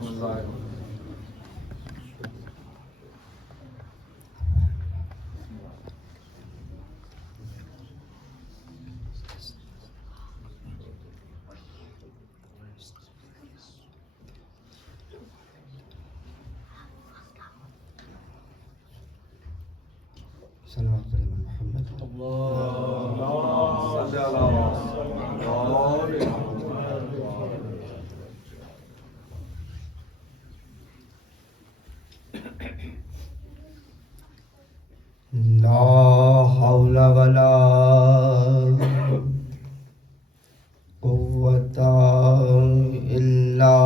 صلوات محمد لا حول ولا قوة إلا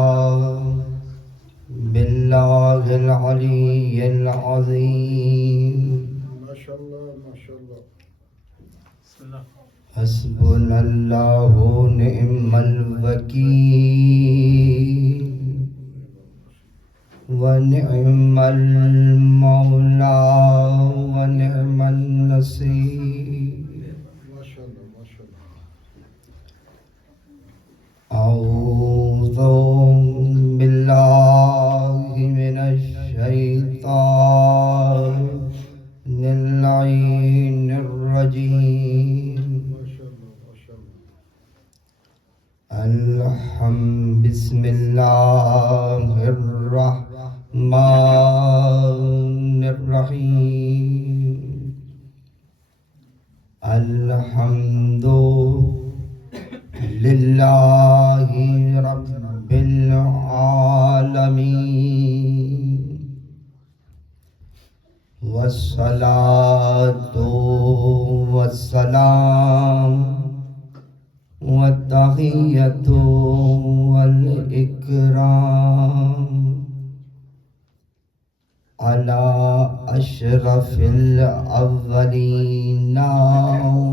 بالله العلي العظيم. حسبنا الله نعم الوكيل ونعم المولى ونعم النصير. أعوذ بالله من الشيطان اللعين الرجيم. بسم الله الرحمن الرحيم. الحمد لله رب العالمين والصلاة والسلام والتحية والإكرام على أشرف الأولين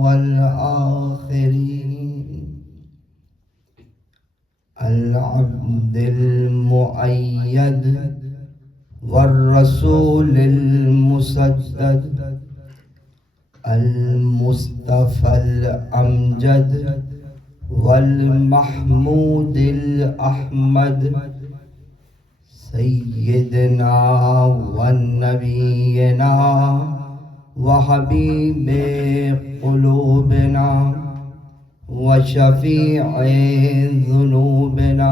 والآخرين العبد المؤيد والرسول المسدد المصطفى الأمجد والمحمود الأحمد سيدنا ونبينا وحبيب قلوبنا وشفيع ذنوبنا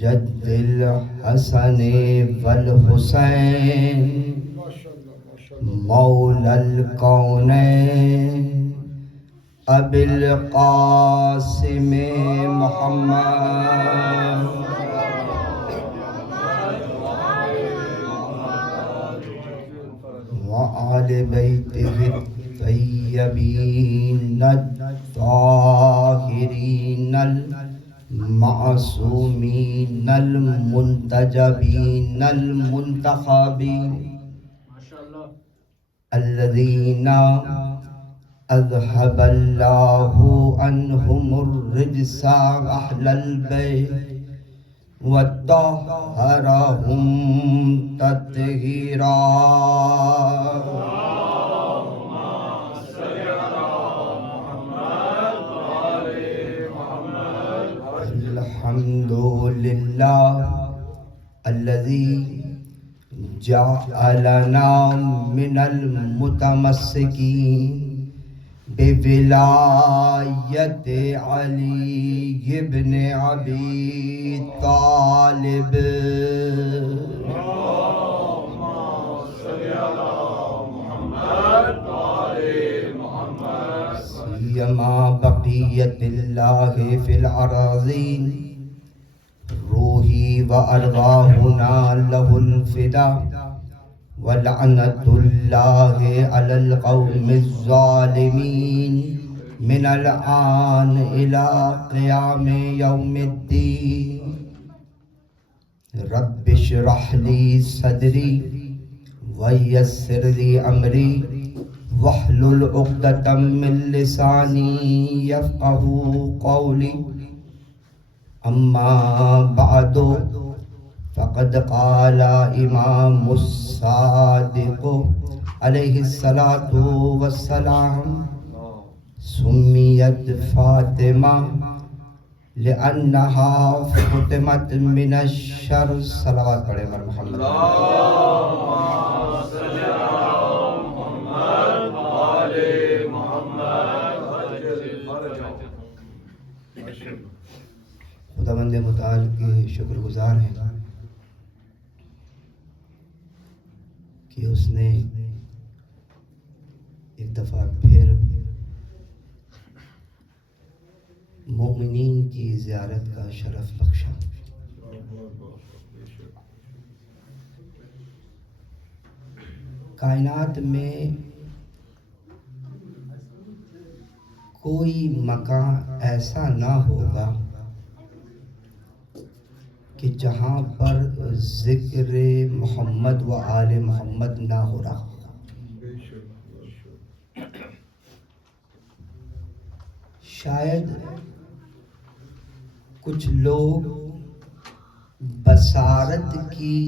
جد الحسن والحسين مولى الكونين أبي القاسم محمد وآل بيته الطيبين الطاهرين المعصومين المنتجبين المنتخبين الذين أذهب الله عنهم الرجس أهل البيت وطهرهم تطهيرا. اللهم صل على محمد وآل محمد. الحمد لله الذي جعلنا من المتمسكين بولایت علی ابن ابی طالب. اللهم صل على محمد وآل محمد. سیما بقیت اللہ فی الارضین روحی وارواحنا له الفداء ولعنة الله على القوم الظالمين من الآن إلى قيام يوم الدين. رب اشرح لي صدري ويسر لي أمري واحلل عقدة من لساني يفقهوا قولي. أما بعد فقد قال امام الصادق علیہ الصلاۃ والسلام سمیت فاطمہ لأنها ختمت من الشر. صلوات پڑھے بر محمد. خداوند متعال کے شکر گزار ہیں کہ اس نے ایک دفعہ پھر مومنین کی زیارت کا شرف بخشا. کائنات میں کوئی مکان ایسا نہ ہوگا کہ جہاں پر ذکر محمد و آل محمد نہ ہو رہا ہوگا. شاید کچھ لوگ بصارت کی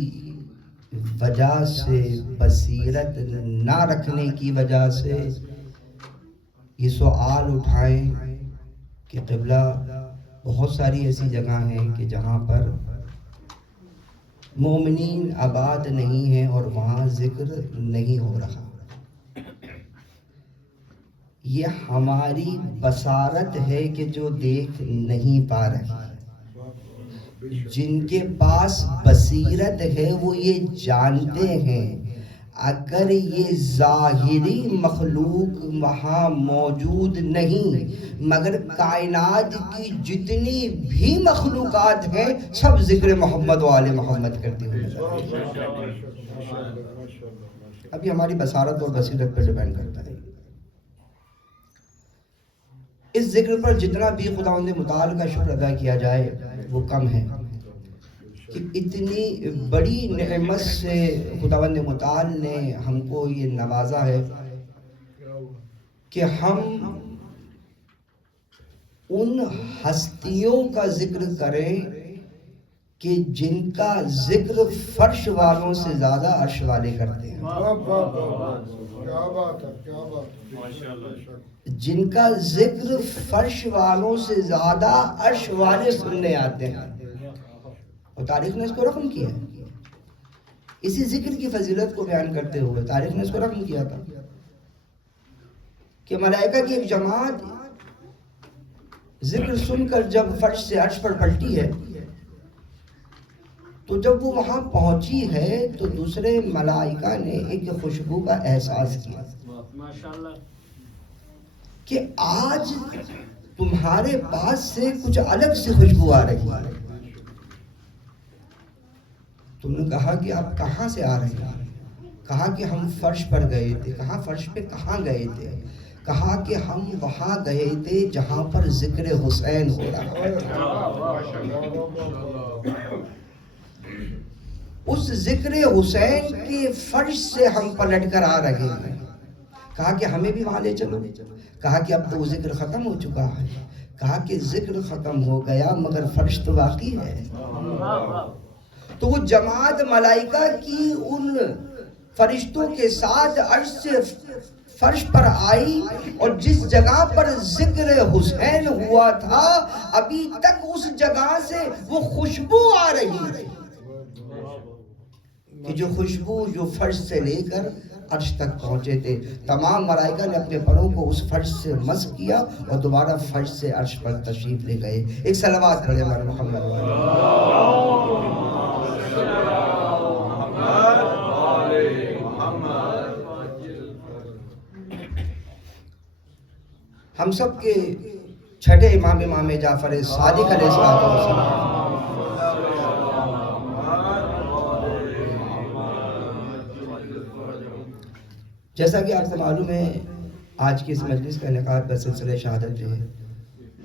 وجہ سے، بصیرت نہ رکھنے کی وجہ سے یہ سوال اٹھائیں کہ قبلہ بہت ساری ایسی جگہ ہیں کہ جہاں پر مومنین آباد نہیں ہیں اور وہاں ذکر نہیں ہو رہا. یہ ہماری بصارت ہے کہ جو دیکھ نہیں پا رہے. جن کے پاس بصیرت ہے وہ یہ جانتے ہیں اگر یہ ظاہری مخلوق وہاں موجود نہیں مگر کائنات کی جتنی بھی مخلوقات ہیں سب ذکر محمد و آل محمد کرتی ہوئی. ابھی ہماری بصارت اور بصیرت پر ڈیپینڈ کرتا ہے. اس ذکر پر جتنا بھی خداوند متعال کا شکر ادا کیا جائے وہ کم ہے کہ اتنی بڑی نعمت سے خداوند متعال نے ہم کو یہ نوازا ہے کہ ہم ان ہستیوں کا ذکر کریں کہ جن کا ذکر فرش والوں سے زیادہ عرش والے کرتے ہیں. جن کا ذکر فرش والوں سے زیادہ عرش والے سننے آتے ہیں. اور تاریخ نے اس کو رقم کیا ہے. اسی ذکر کی فضیلت کو بیان کرتے ہوئے تاریخ نے اس کو رقم کیا تھا کہ ملائکہ کی ایک جماعت ذکر سن کر جب فرش سے عرش پر پلٹی ہے تو جب وہ وہاں پہنچی ہے تو دوسرے ملائکہ نے ایک خوشبو کا احساس کیا کہ آج تمہارے پاس سے کچھ الگ سی خوشبو آ رہی ہے. تم نے کہا کہ آپ کہاں سے آ رہے ہیں؟ کہا کہ ہم فرش پر گئے تھے. کہا فرش پہ کہاں گئے تھے؟ کہا کہ ہم وہاں گئے تھے جہاں پر ذکر حسین ہو رہا ہے. اس ذکر حسین کے فرش سے ہم پلٹ کر آ رہے ہیں. کہا کہ ہمیں بھی وہاں لے چلو. کہا کہ اب تو وہ ذکر ختم ہو چکا ہے. کہا کہ ذکر ختم ہو گیا مگر فرش تو باقی ہے. تو وہ جماعت ملائکہ کی ان فرشتوں کے ساتھ عرش سے فرش پر آئی اور جس جگہ پر ذکر حسین ہوا تھا ابھی تک اس جگہ سے وہ خوشبو آ رہی تھی کہ جو خوشبو جو فرش سے لے کر عرش تک پہنچے تھے. تمام ملائکہ نے اپنے پروں کو اس فرش سے مس کیا اور دوبارہ فرش سے عرش پر تشریف لے گئے. ایک صلوات پڑھے ہمارے محمد ہم سب کے چھٹے امام جعفر صادق علیہ السلام. جیسا کہ آپ کو معلوم ہے آج کی اس مجلس کا انعقاد بسلسلہ شہادت جو ہے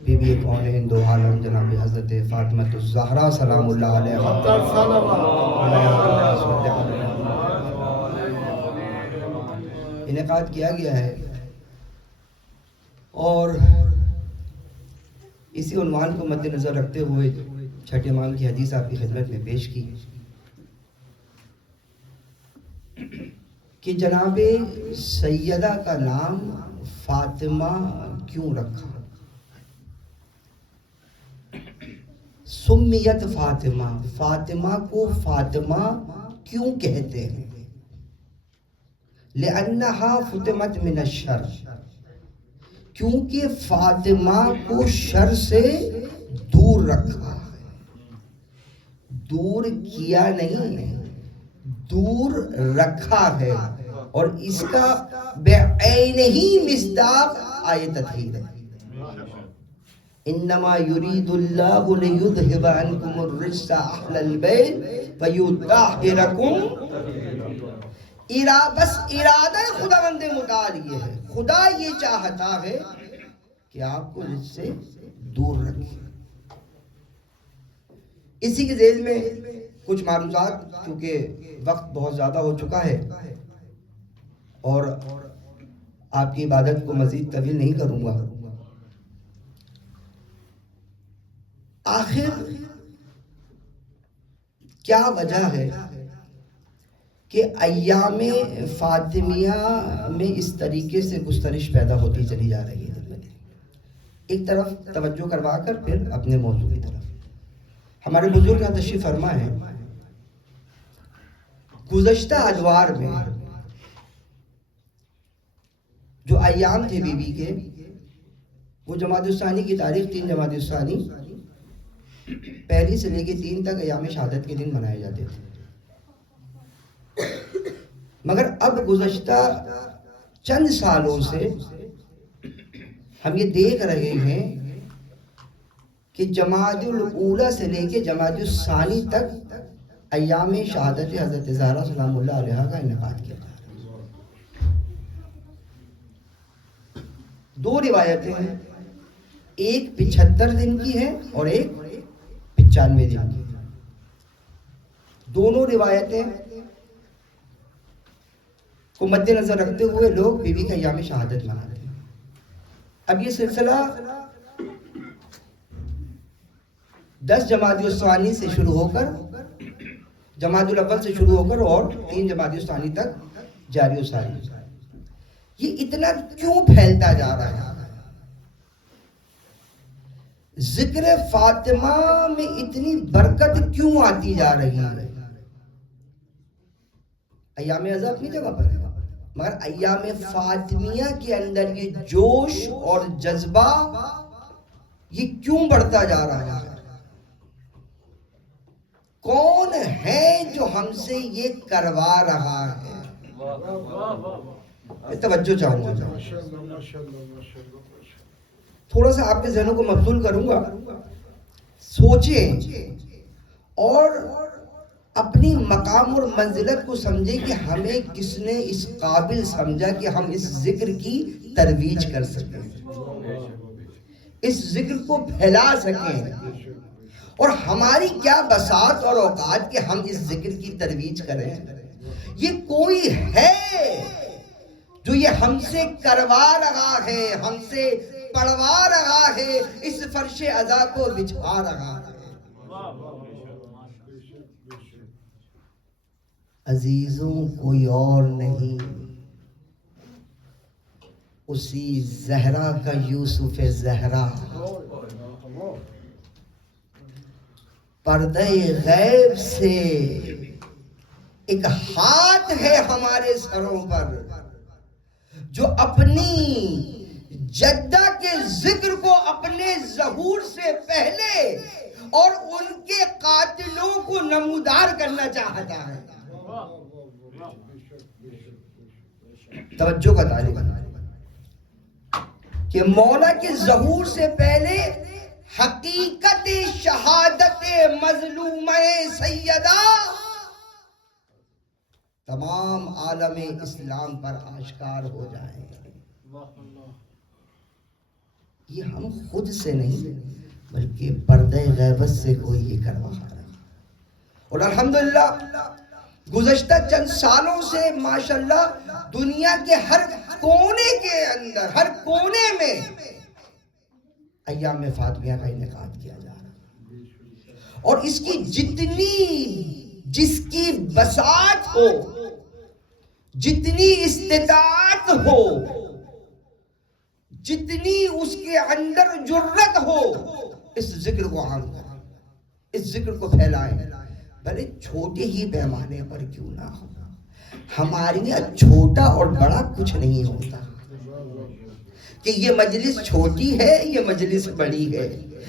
بی بی کونین دو عالم جناب حضرت فاطمہ الزہرا سلام اللہ علیہ انعقاد کیا گیا ہے اور اسی عنوان کو مد نظر رکھتے ہوئے چھٹے امام کی حدیث آپ کی خدمت میں پیش کی کہ جناب سیدہ کا نام فاطمہ کیوں رکھا. سمیت فاطمہ، فاطمہ کو فاطمہ کیوں کہتے ہیں؟ لأنہا فطمت من الشر، کیونکہ فاطمہ کو شر سے دور رکھا ہے، دور کیا نہیں ہے، دور رکھا ہے، اور اس کا بعین ہی مصداق آیت تطہیر ہے۔ انما یرید اللہ لیذہب عنکم الرجس اہل البیت ویطہرکم، بس ارادہ خداوند متعال یہ ہے، خدا یہ چاہتا ہے کہ آپ کو رجس سے دور رکھے۔ اسی کے ذیل میں کچھ معروضات، کیونکہ وقت بہت زیادہ ہو چکا ہے اور آپ کی عبادت کو مزید طویل نہیں کروں گا۔ آخر کیا وجہ ہے کہ ایام فاطمیہ میں اس طریقے سے گسترش پیدا ہوتی چلی جا رہی ہے؟ ایک طرف توجہ کروا کر پھر اپنے موضوع کی طرف۔ ہمارے بزرگ یہاں تشریف فرما ہے، گزشتہ ادوار میں جو ایام تھے بی بی کے، وہ جمادی الثانی کی تاریخ 3 جمادی الثانی پہلی سے لے کے 3 تک ایام شہادت کے دن منائے جاتے تھے، مگر اب گزشتہ چند سالوں سے ہم یہ دیکھ رہے ہیں کہ جمادی الاولی سے لے کے جمادی الثانی تک ایام شہادت حضرت زہرا سلام اللہ علیہا کا انعقاد کیا جا رہا ہے۔ 2 روایتیں ہیں، ایک 75 دن کی ہے اور ایک 95 دن کی۔ دونوں روایتیں کو مد نظر رکھتے ہوئے لوگ بی بی کا ایام شہادت مناتے ہیں۔ اب یہ سلسلہ 10 جمادی الثانی سے شروع ہو کر، جمادی الاول سے شروع ہو کر اور 3 جمادی الثانی تک جاری و ساری۔ یہ اتنا کیوں پھیلتا جا رہا ہے؟ ذکر فاطمہ میں اتنی برکت کیوں آتی جا رہی ہے؟ ایام ازا اپنی جگہ پر ہے، مگر ایام فاطمیہ کے اندر یہ جوش اور جذبہ یہ کیوں بڑھتا جا رہا ہے؟ کون ہے جو ہم سے یہ کروا رہا ہے؟ میں توجہ چاہوں گا، تھوڑا سا آپ کے ذہنوں کو مبذول کروں گا، سوچیں اور اپنی مقام اور منزلت کو سمجھیں کہ ہمیں کس نے اس قابل سمجھا کہ ہم اس ذکر کی ترویج کر سکیں، اس ذکر کو پھیلا سکیں، اور ہماری کیا بساط اور اوقات کہ ہم اس ذکر کی ترویج کریں۔ یہ کوئی ہے جو یہ ہم سے کروا رہا ہے، ہم سے پڑھوا رہا ہے، اس فرش ازا کو بچھوا رہا ہے۔ عزیزوں کوئی اور نہیں، اسی زہرا کا یوسف زہرا، پردہ غیب سے ایک ہاتھ ہے ہمارے سروں پر جو اپنی جدہ کے ذکر کو اپنے ظہور سے پہلے اور ان کے قاتلوں کو نمودار کرنا چاہتا ہے۔ توجہ کا طالب کہ مولا کے ظہور سے پہلے حقیقت شہادت مظلومہ سیدہ تمام عالم اسلام پر آشکار ہو جائے۔ یہ ہم خود سے نہیں بلکہ پردہ غیبت سے کوئی یہ کروا رہا ہے، اور الحمدللہ گزشتہ چند سالوں سے ماشاءاللہ دنیا کے ہر کونے کے اندر، ہر کونے میں ایام فاطمیہ کا انعقاد کیا جا رہا ہے، اور اس کی جس کی بساط ہو، جتنی استطاعت ہو، جتنی اس کے اندر جرت ہو، اس ذکر کو عام کریں۔ اس ذکر کو پھیلائیں، بھلے چھوٹے ہی پیمانے پر کیوں نہ ہو. ہمارے یہاں چھوٹا اور بڑا کچھ نہیں ہوتا کہ یہ مجلس چھوٹی ہے، یہ مجلس بڑی ہے،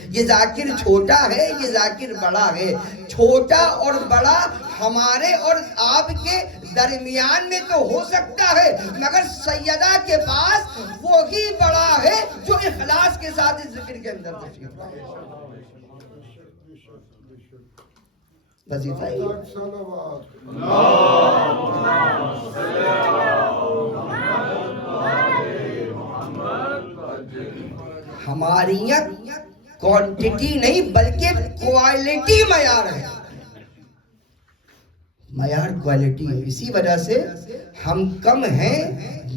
یہ ذاکر چھوٹا ہے، یہ ذاکر بڑا ہے. چھوٹا اور بڑا ہمارے اور آپ کے درمیان میں تو ہو سکتا ہے، مگر سیدہ کے پاس وہی بڑا ہے جو اخلاص کے ساتھ اس ذکر کے اندر تشریف لائے. وظیفہ ہی ہماری یہاں کوانٹٹی نہیں بلکہ کوالٹی معیار ہے. معیار کوالٹی ہے. اسی وجہ سے ہم کم ہیں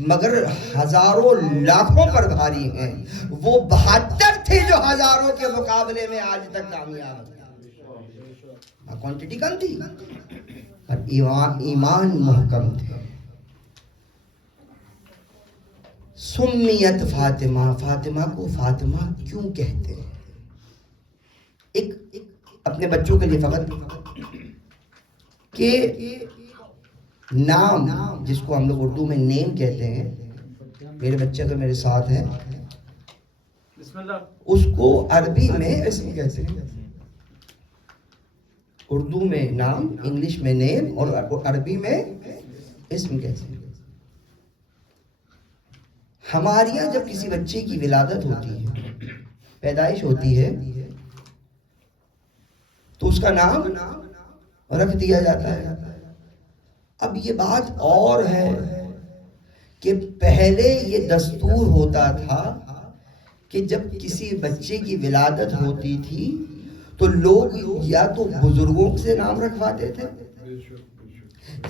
مگر ہزاروں لاکھوں پر بھاری ہیں. وہ 72 تھے جو ہزاروں کے مقابلے میں آج تک کامیاب ہیں. کوانٹٹی کم تھی پر ایمان محکم تھے. سمیت فاطمہ، فاطمہ کو فاطمہ کیوں کہتے ہیں؟ ایک اپنے بچوں کے لیے فقط کہ نام جس کو ہم لوگ اردو میں نیم کہتے ہیں، میرے بچے تو میرے ساتھ ہیں، اس کو عربی میں اسم کہتے ہیں. اردو میں نام، انگلش میں نیم اور عربی میں اسم کہتے ہیں. ہمارے یہاں جب کسی بچے کی ولادت ہوتی ہے، پیدائش ہوتی ہے، تو اس کا نام رکھ دیا جاتا ہے. اب یہ بات اور ہے کہ پہلے یہ دستور ہوتا تھا کہ جب کسی بچے کی ولادت ہوتی تھی تو لوگ یا تو بزرگوں سے نام رکھواتے تھے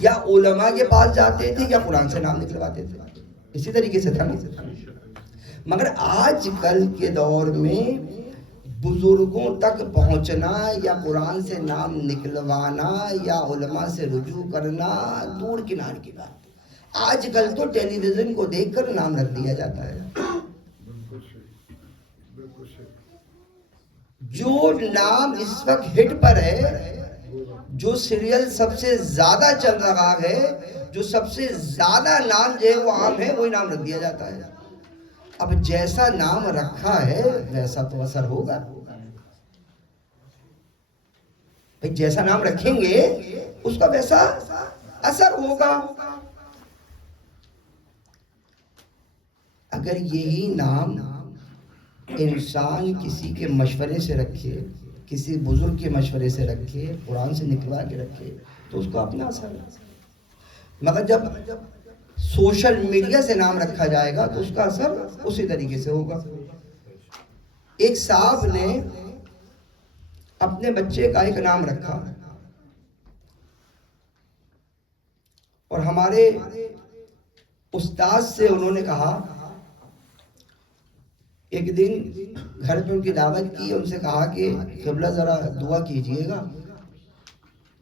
یا علماء کے پاس جاتے تھے یا قرآن سے نام نکلواتے تھے. اسی طریقے سے تھا نا. مگر آج کل کے دور میں بزرگوں تک پہنچنا یا قرآن سے نام نکلوانا یا علماء سے رجوع کرنا دور کنار کی بات. آج کل تو ٹیلی ویژن کو دیکھ کر نام رکھ دیا جاتا ہے. جو نام اس وقت ہٹ پر ہے، جو سیریل سب سے زیادہ چل رہا ہے، جو سب سے زیادہ نام جو ہے وہ عام ہے، وہی نام رکھ دیا جاتا ہے. اب جیسا نام رکھا ہے ویسا تو اثر ہوگا. جیسا نام رکھیں گے اس کا ویسا اثر ہوگا. اگر یہی نام انسان کسی کے مشورے سے رکھے، کسی بزرگ کے مشورے سے رکھے، قرآن سے نکلوا کے رکھے تو اس کو اپنا اثر ہے. مگر جب سوشل میڈیا سے نام رکھا جائے گا تو اس کا اثر اسی طریقے سے ہوگا. ایک صاحب نے اپنے بچے کا ایک نام رکھا اور ہمارے استاد سے انہوں نے کہا، ایک دن گھر پہ ان کی دعوت کی، ان سے کہا کہ قبلہ ذرا دعا کیجئے گا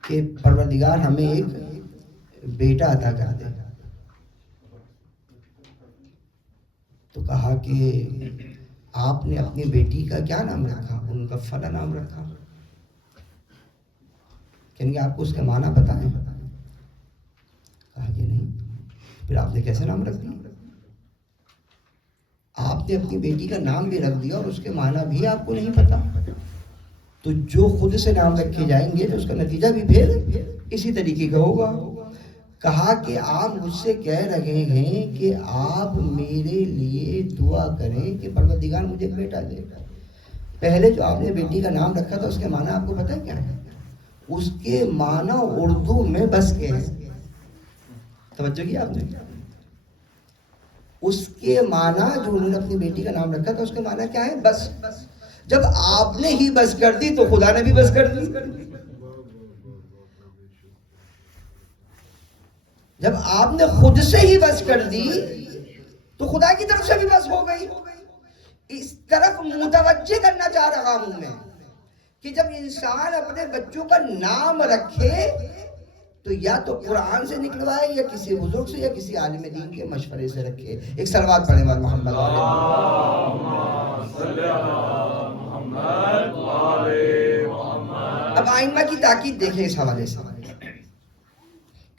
کہ پروردگار ہمیں ایک بیٹا عطا کر دے. تو کہا کہ آپ نے اپنی بیٹی کا کیا نام رکھا؟ ان کا فلاں نام رکھا. کہ آپ کو اس کا معنی پتہ ہے؟ کہا کہ نہیں. پھر آپ نے کیسے نام رکھ دیا؟ آپ نے اپنی بیٹی کا نام بھی رکھ دیا اور اس کے معنی بھی آپ کو نہیں پتا. تو جو خود سے نام رکھے جائیں گے تو اس کا نتیجہ بھی پھر اسی طریقے کا ہوگا. کہا کہ آپ مجھ سے کہہ رہے ہیں کہ آپ میرے لیے دعا کریں کہ پروردگار مجھے بیٹا دے. پہلے جو آپ نے بیٹی کا نام رکھا تھا اس کے معنی آپ کو پتہ ہے کیا ہے؟ اس کے معنی اردو میں بس کے ہیں. توجہ کی آپ نے؟ اس کے معنی جو انہوں نے اپنی بیٹی کا نام رکھا تھا اس کے معنی کیا ہے؟ بس. جب آپ نے ہی بس کر دی تو خدا نے بھی بس کر دی. جب آپ نے خود سے ہی بس کر دی تو خدا کی طرف سے بھی بس ہو گئی. اس طرف متوجہ کرنا چاہ رہا ہوں میں کہ جب انسان اپنے بچوں کا نام رکھے تو یا تو قرآن سے نکلوائے یا کسی بزرگ سے یا کسی عالم دین کے مشورے سے رکھے. ایک صلوات پڑھیں محمد اللہم صلی علی محمد و آل محمد. اب آئمہ کی تاکید دیکھیں اس حوالے سے.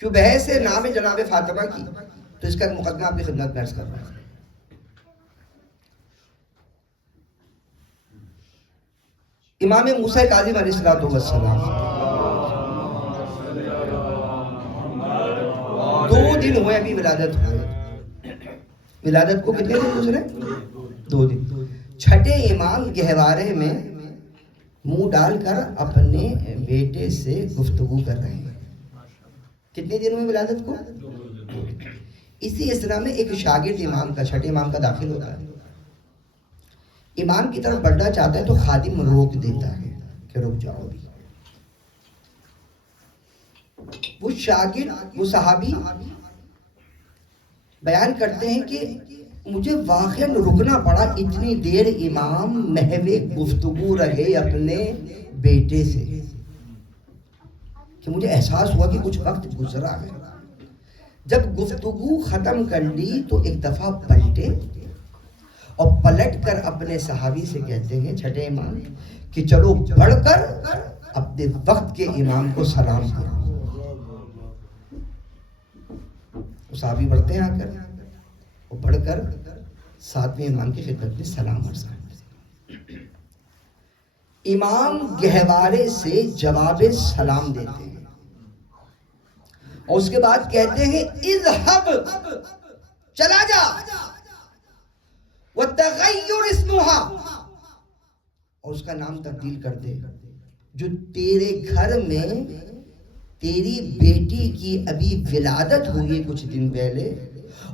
کیوں بحث ہے نام جناب فاطمہ کی، تو اس کا ایک مقدمہ آپ کی خدمت میں عرض کر رہا ہوں. امام موسیٰ کاظم علیہ السلام 2 دن ہوئے ابھی ولادت ہوئے. ولادت کو کتنے دن گزرے؟ 2 دن. چھٹے امام گہوارے میں منہ ڈال کر اپنے بیٹے سے گفتگو کر رہے ہیں. کتنے دن ہوئے ولادت کو؟ 2 دن. اسی اسرا میں ایک شاگرد امام کا، چھٹے امام کا داخل ہوتا ہے. امام کی طرف بڑھنا چاہتا ہے تو خادم روک دیتا ہے کہ رک جاؤ بھی. وہ شاگرد، وہ صحابی بیان کرتے ہیں کہ مجھے واقعاً رکنا پڑا، اتنی دیر امام محو گفتگو رہے اپنے بیٹے سے کہ مجھے احساس ہوا کہ کچھ وقت گزرا ہے. جب گفتگو ختم کر لی تو ایک دفعہ پلٹے اور پلٹ کر اپنے صحابی سے کہتے ہیں، چھٹے امام، کہ چلو بڑھ کر اپنے وقت کے امام کو سلام کرو. صحابی بڑھتے ہیں آ کر وہ بڑھ کر 7ویں امام کی خدمت میں سلام عرض کرتے ہیں. امام گہوارے سے جواب سلام دیتے ہیں اور اس کے بعد کہتے ہیں اذهب، چلا جا، وتغیر اسمها، اور اس کا نام تبدیل کر دے. جو تیرے گھر میں تیری بیٹی کی ابھی ولادت ہوئی کچھ دن پہلے،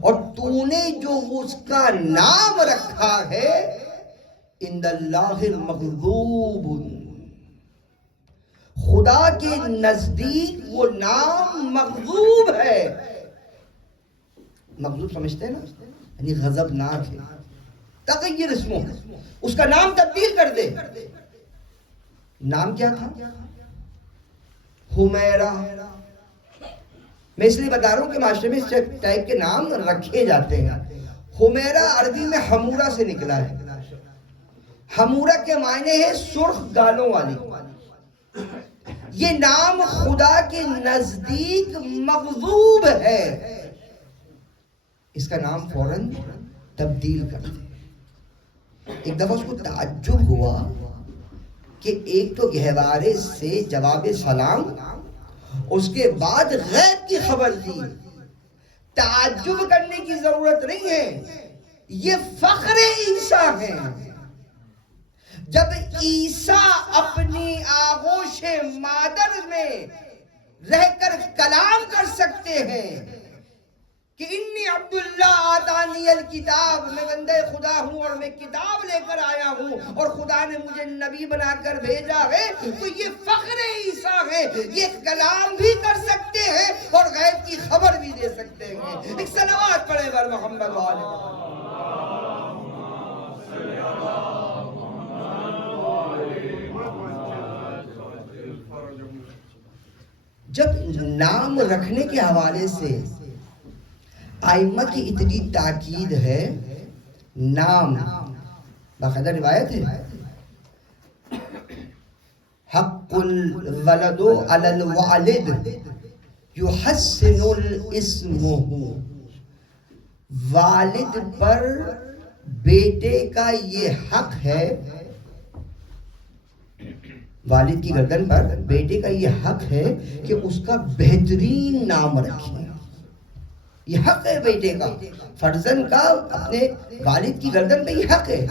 اور تو نے جو اس کا نام رکھا ہے عند اللہ مغضوب، خدا کے نزدیک وہ نام مغضوب ہے. مغضوب سمجھتے ہیں نا، یعنی غضبناک ہے. تغیر اسمہ، اس کا نام تبدیل کر دے. نام کیا تھا؟ حمیرہ. میں اس لیے بتا رہا ہوں کہ معاشرے میں اس ٹائپ کے نام رکھے جاتے ہیں. حمیرہ عربی میں حمورہ سے نکلا ہے. حمورہ کے معنی ہے سرخ گالوں والی. یہ نام خدا کے نزدیک مغضوب ہے، اس کا نام فوراً تبدیل کر دے. ایک دفعہ اس کو تعجب ہوا کہ ایک تو گہوارے سے جواب سلام، اس کے بعد غیب کی خبر دی. تعجب کرنے کی ضرورت نہیں ہے، یہ فخر عیسیٰ ہے. جب عیسیٰ اپنی آغوش مادر میں رہ کر کلام کر سکتے ہیں کہ انی عبداللہ آتانی الکتاب، میں بندہ خدا ہوں اور میں کتاب لے کر آیا ہوں اور خدا نے مجھے نبی بنا کر بھیجا ہے، تو یہ فخر عیسیٰ ہے. یہ کلام بھی کر سکتے ہیں اور غیب کی خبر بھی دے سکتے ہیں. ایک صلوات پڑھے بر محمد وآلہ محمد. جب نام رکھنے کے حوالے سے آئمہ کی اتنی تاکید ہے، نام باقاعدہ روایت ہے، حق الولد علی الوالد یحسن الاسم، والد پر بیٹے کا یہ حق ہے، والد کی گردن پر بیٹے کا یہ حق ہے کہ اس کا بہترین نام رکھے. یہ حق ہے بیٹے کا، فرزند کا اپنے والد کی گردن پہ یہ حق ہے.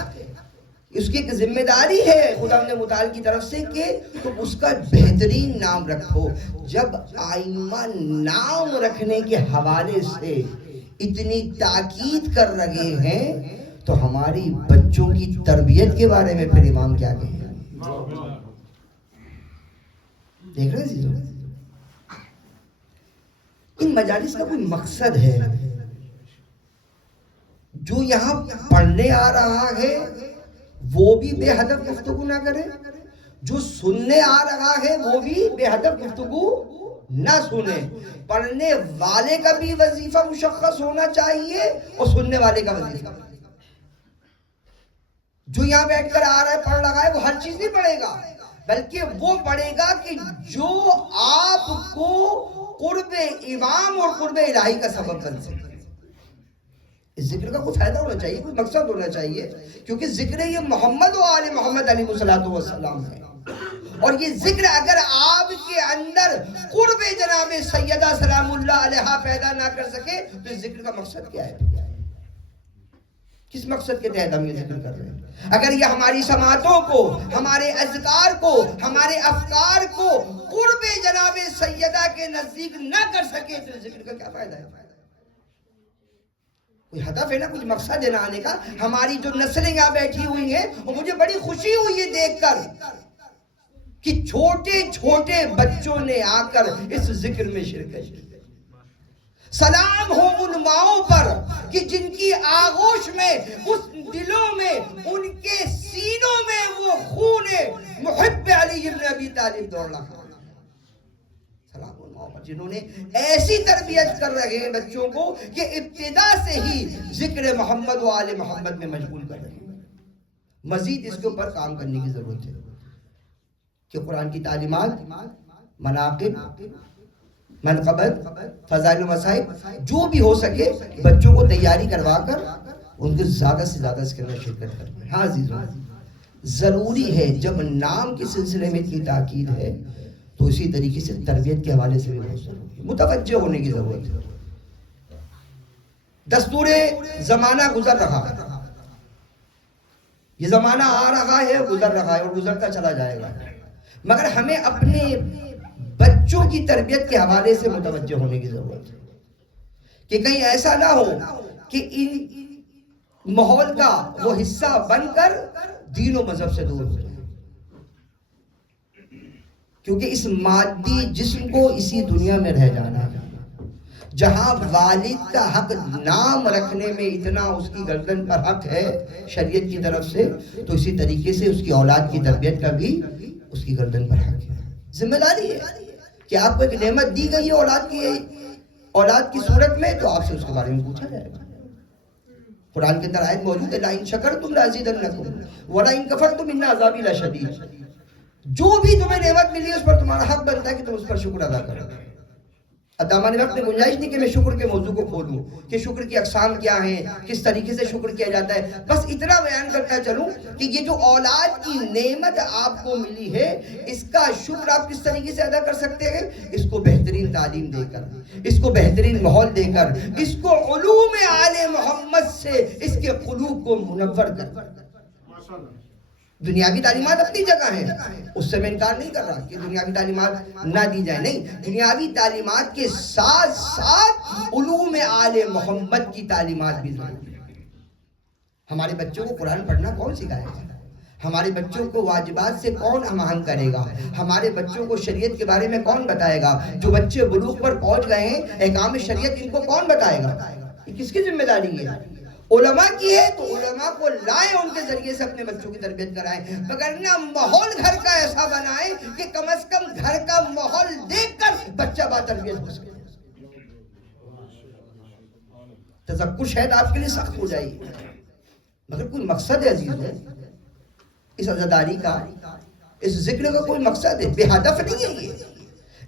اس کی ایک ذمہ داری ہے خدا متعال کی طرف سے کہ تم اس کا بہترین نام رکھو. جب آئمہ نام رکھنے کے حوالے سے اتنی تاکید کر رہے ہیں تو ہماری بچوں کی تربیت کے بارے میں پھر امام کیا کہیں؟ دیکھ رہے ہیں ان مجالس کا کوئی مقصد ہے. جو یہاں پڑھنے آ رہا ہے وہ بھی بے ہدف گفتگو نہ کرے، جو سننے آ رہا ہے وہ بھی بے ہدف گفتگو نہ سنے. پڑھنے والے کا بھی وظیفہ مشخص ہونا چاہیے اور سننے والے کا وظیفہ. جو یہاں بیٹھ کر آ رہا ہے پڑھ رہا ہے وہ ہر چیز نہیں پڑھے گا. بلکہ وہ بڑھے گا کہ جو آپ کو قرب امام اور قرب الہی کا سبب بن سکے. اس ذکر کا کوئی فائدہ ہونا چاہیے, کوئی مقصد ہونا چاہیے, کیونکہ ذکر یہ محمد و آل محمد علیہ الصلوۃ والسلام ہے. اور یہ ذکر اگر آپ کے اندر قرب جناب سیدہ سلام اللہ علیہا پیدا نہ کر سکے تو اس ذکر کا مقصد کیا ہے؟ کس مقصد کے تحت ہم یہ ذکر کر رہے ہیں؟ اگر یہ ہماری سماعتوں کو, ہمارے اذکار کو, ہمارے افکار کو قرب جناب سیدہ کے نزدیک نہ کر سکے تو اس ذکر کا کیا فائدہ ہے؟ کوئی ہدف ہے نا, کچھ مقصد ہے نا آنے کا. ہماری جو نسلیں یہاں بیٹھی ہوئی ہیں, اور مجھے بڑی خوشی ہوئی ہے دیکھ کر کہ چھوٹے چھوٹے بچوں نے آ کر اس ذکر میں شرکت کی. سلام ہو ان ماؤں پر کہ جن کی آغوش میں, اس دلوں میں, ان کے سینوں میں وہ خون محب علی ابن ابی طالب دوڑ رہا. سلام ان ماؤں پر جنہوں نے ایسی تربیت کر رہے ہیں بچوں کو کہ ابتدا سے ہی ذکر محمد و آل محمد میں مشغول کر رہے ہیں. مزید اس کے اوپر کام کرنے کی ضرورت ہے کہ قرآن کی تعلیمات, مناقب, منقبت, فضائل و مصائب جو بھی ہو سکے بچوں کو تیاری کروا کر ان کو زیادہ سے زیادہ اس کے اندر شرکت کریں. ہاں عزیزوں, ضروری ہے جب نام کے سلسلے میں اتنی تاکید ہے تو اسی طریقے سے تربیت کے حوالے سے بھی بہت ضروری ہے, متوجہ ہونے کی ضرورت ہے. دستور زمانہ گزر رہا ہے, یہ زمانہ آ رہا ہے, گزر رہا ہے اور گزرتا چلا جائے گا, مگر ہمیں اپنے بچوں کی تربیت کے حوالے سے متوجہ ہونے کی ضرورت ہے کہ کہیں ایسا نہ ہو کہ ان ماحول کا وہ حصہ بن کر دین و مذہب سے دور ہو جائے. کیونکہ اس مادی جسم کو اسی دنیا میں رہ جانا ہے. جہاں والد کا حق نام رکھنے میں اتنا اس کی گردن پر حق ہے شریعت کی طرف سے, تو اسی طریقے سے اس کی اولاد کی تربیت کا بھی اس کی گردن پر حق ہے. ذمہ داری ہے کہ آپ کو ایک نعمت دی گئی ہے اولاد کی صورت میں, تو آپ سے اس کے بارے میں پوچھا جائے گا. قرآن کے اندر آیت موجود ہے, لَإِن شَكَرْتُمْ لَأَزِيدَنَّكُمْ وَلَإِن كَفَرْتُمْ إِنَّ عَذَابِي لَشَدِيدٌ. جو بھی تمہیں نعمت ملی ہے اس پر تمہارا حق بنتا ہے کہ تم اس پر شکر ادا کرو. دامن وقت میں گنجائش نہیں کہ میں شکر کے موضوع کو کھولوں کہ شکر کی اقسام کیا ہیں, کس طریقے سے شکر کیا جاتا ہے. بس اتنا بیان کرتا چلوں کہ یہ جو اولاد کی نعمت آپ کو ملی ہے, اس کا شکر آپ کس طریقے سے ادا کر سکتے ہیں؟ اس کو بہترین تعلیم دے کر, اس کو بہترین ماحول دے کر, اس کو علوم آل محمد سے اس کے قلوب کو منور کر. دنیاوی تعلیمات اپنی جگہ ہیں, اس سے میں انکار نہیں کر رہا کہ دنیاوی تعلیمات نہ دی جائیں, نہیں, دنیاوی تعلیمات کے ساتھ ساتھ علوم آل محمد کی تعلیمات بھی ضروری ہیں. ہمارے بچوں کو قرآن پڑھنا کون سکھائے گا؟ ہمارے بچوں کو واجبات سے کون ہم آہنگ کرے گا؟ ہمارے بچوں کو شریعت کے بارے میں کون بتائے گا؟ جو بچے بلوغ پر پہنچ گئے ہیں, احکام شریعت ان کو کون بتائے گا؟ یہ کس کی ذمہ داری ہے؟ علماء کی ہے, تو علماء کو لائیں, ان کے ذریعے سے اپنے بچوں کی تربیت کرائیں. وگرنہ ماحول گھر کا ایسا بنائیں کہ کم از کم گھر کا ماحول دیکھ کر بچہ با تربیت ہو سکے. تذکر شاید آپ کے لیے سخت ہو جائے گی, مگر کوئی مقصد ہے عزیزوں اس عزاداری کا, اس ذکر کا کوئی مقصد ہے, بے ہدف نہیں ہے. یہ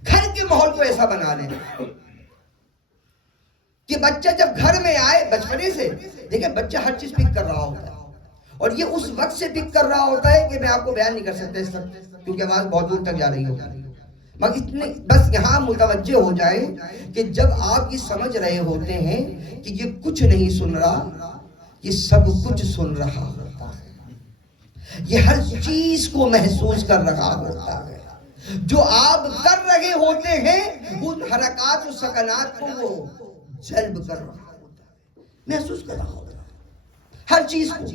گھر کے ماحول کو ایسا بنا لیں کہ بچہ جب گھر میں آئے, بچپنے سے دیکھیں بچہ ہر چیز پک کر رہا ہوتا ہے, اور یہ اس وقت سے پک کر رہا ہوتا ہے کہ میں آپ کو بیان نہیں کر سکتا اس وقت, کیونکہ آواز بہت دور تک جا رہی ہوگی. مگر اتنے بس یہاں متوجہ ہو جائیں کہ جب آپ یہ سمجھ رہے ہوتے ہیں کہ یہ کچھ نہیں سن رہا, یہ سب کچھ سن رہا ہوتا ہے, یہ ہر چیز کو محسوس کر رہا ہوتا ہے. جو آپ کر رہے ہوتے ہیں ان حرکات و سکنات کو وہ جلب کر رہا ہوتا ہے, محسوس کر رہا ہوتا ہے ہر چیز کو,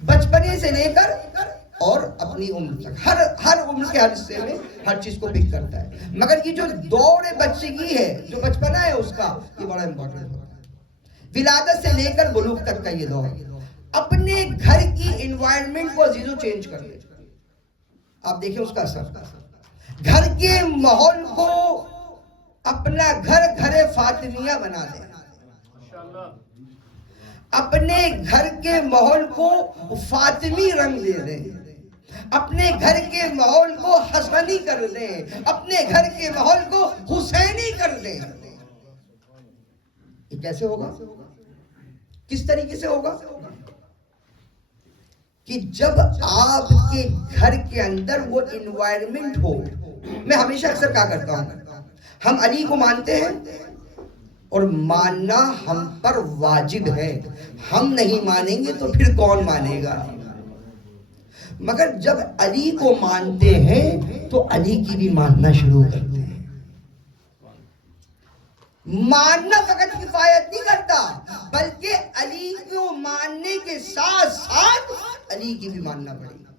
بچپنے سے لے کر اور اپنی عمر تک, ہر عمر کے ہر حصے میں ہر چیز کو پک کرتا ہے. مگر یہ جو دور بچگی ہے, جو بچپنا ہے اس کا, یہ بڑا امپورٹنٹ ہوتا ہے. ولادت سے لے کر بلوغ تک کا یہ دور, اپنے گھر کی انوائرمنٹ کو عزیزو چینج کر دے. آپ دیکھیں اس کا اثر, گھر کے ماحول کو اپنا گھر فاطمیہ بنا دیں, اپنے گھر کے ماحول کو فاطمی رنگ دے دیں, اپنے گھر کے ماحول کو حسنی کر دیں، اپنے گھر کے ماحول کو حسینی کر دیں۔ یہ کیسے ہوگا؟ کس طریقے سے ہوگا؟ کہ جب آپ کے گھر کے اندر وہ انوائرمنٹ ہو۔ میں ہمیشہ اکثر کہا کرتا ہوں، ہم علی کو مانتے ہیں اور ماننا ہم پر واجب ہے، ہم نہیں مانیں گے تو پھر کون مانے گا؟ مگر جب علی کو مانتے ہیں تو علی کی بھی ماننا شروع کرتے ہیں۔ ماننا فقط کفایت نہیں کرتا، بلکہ علی کو ماننے کے ساتھ ساتھ علی کی بھی ماننا پڑے گا۔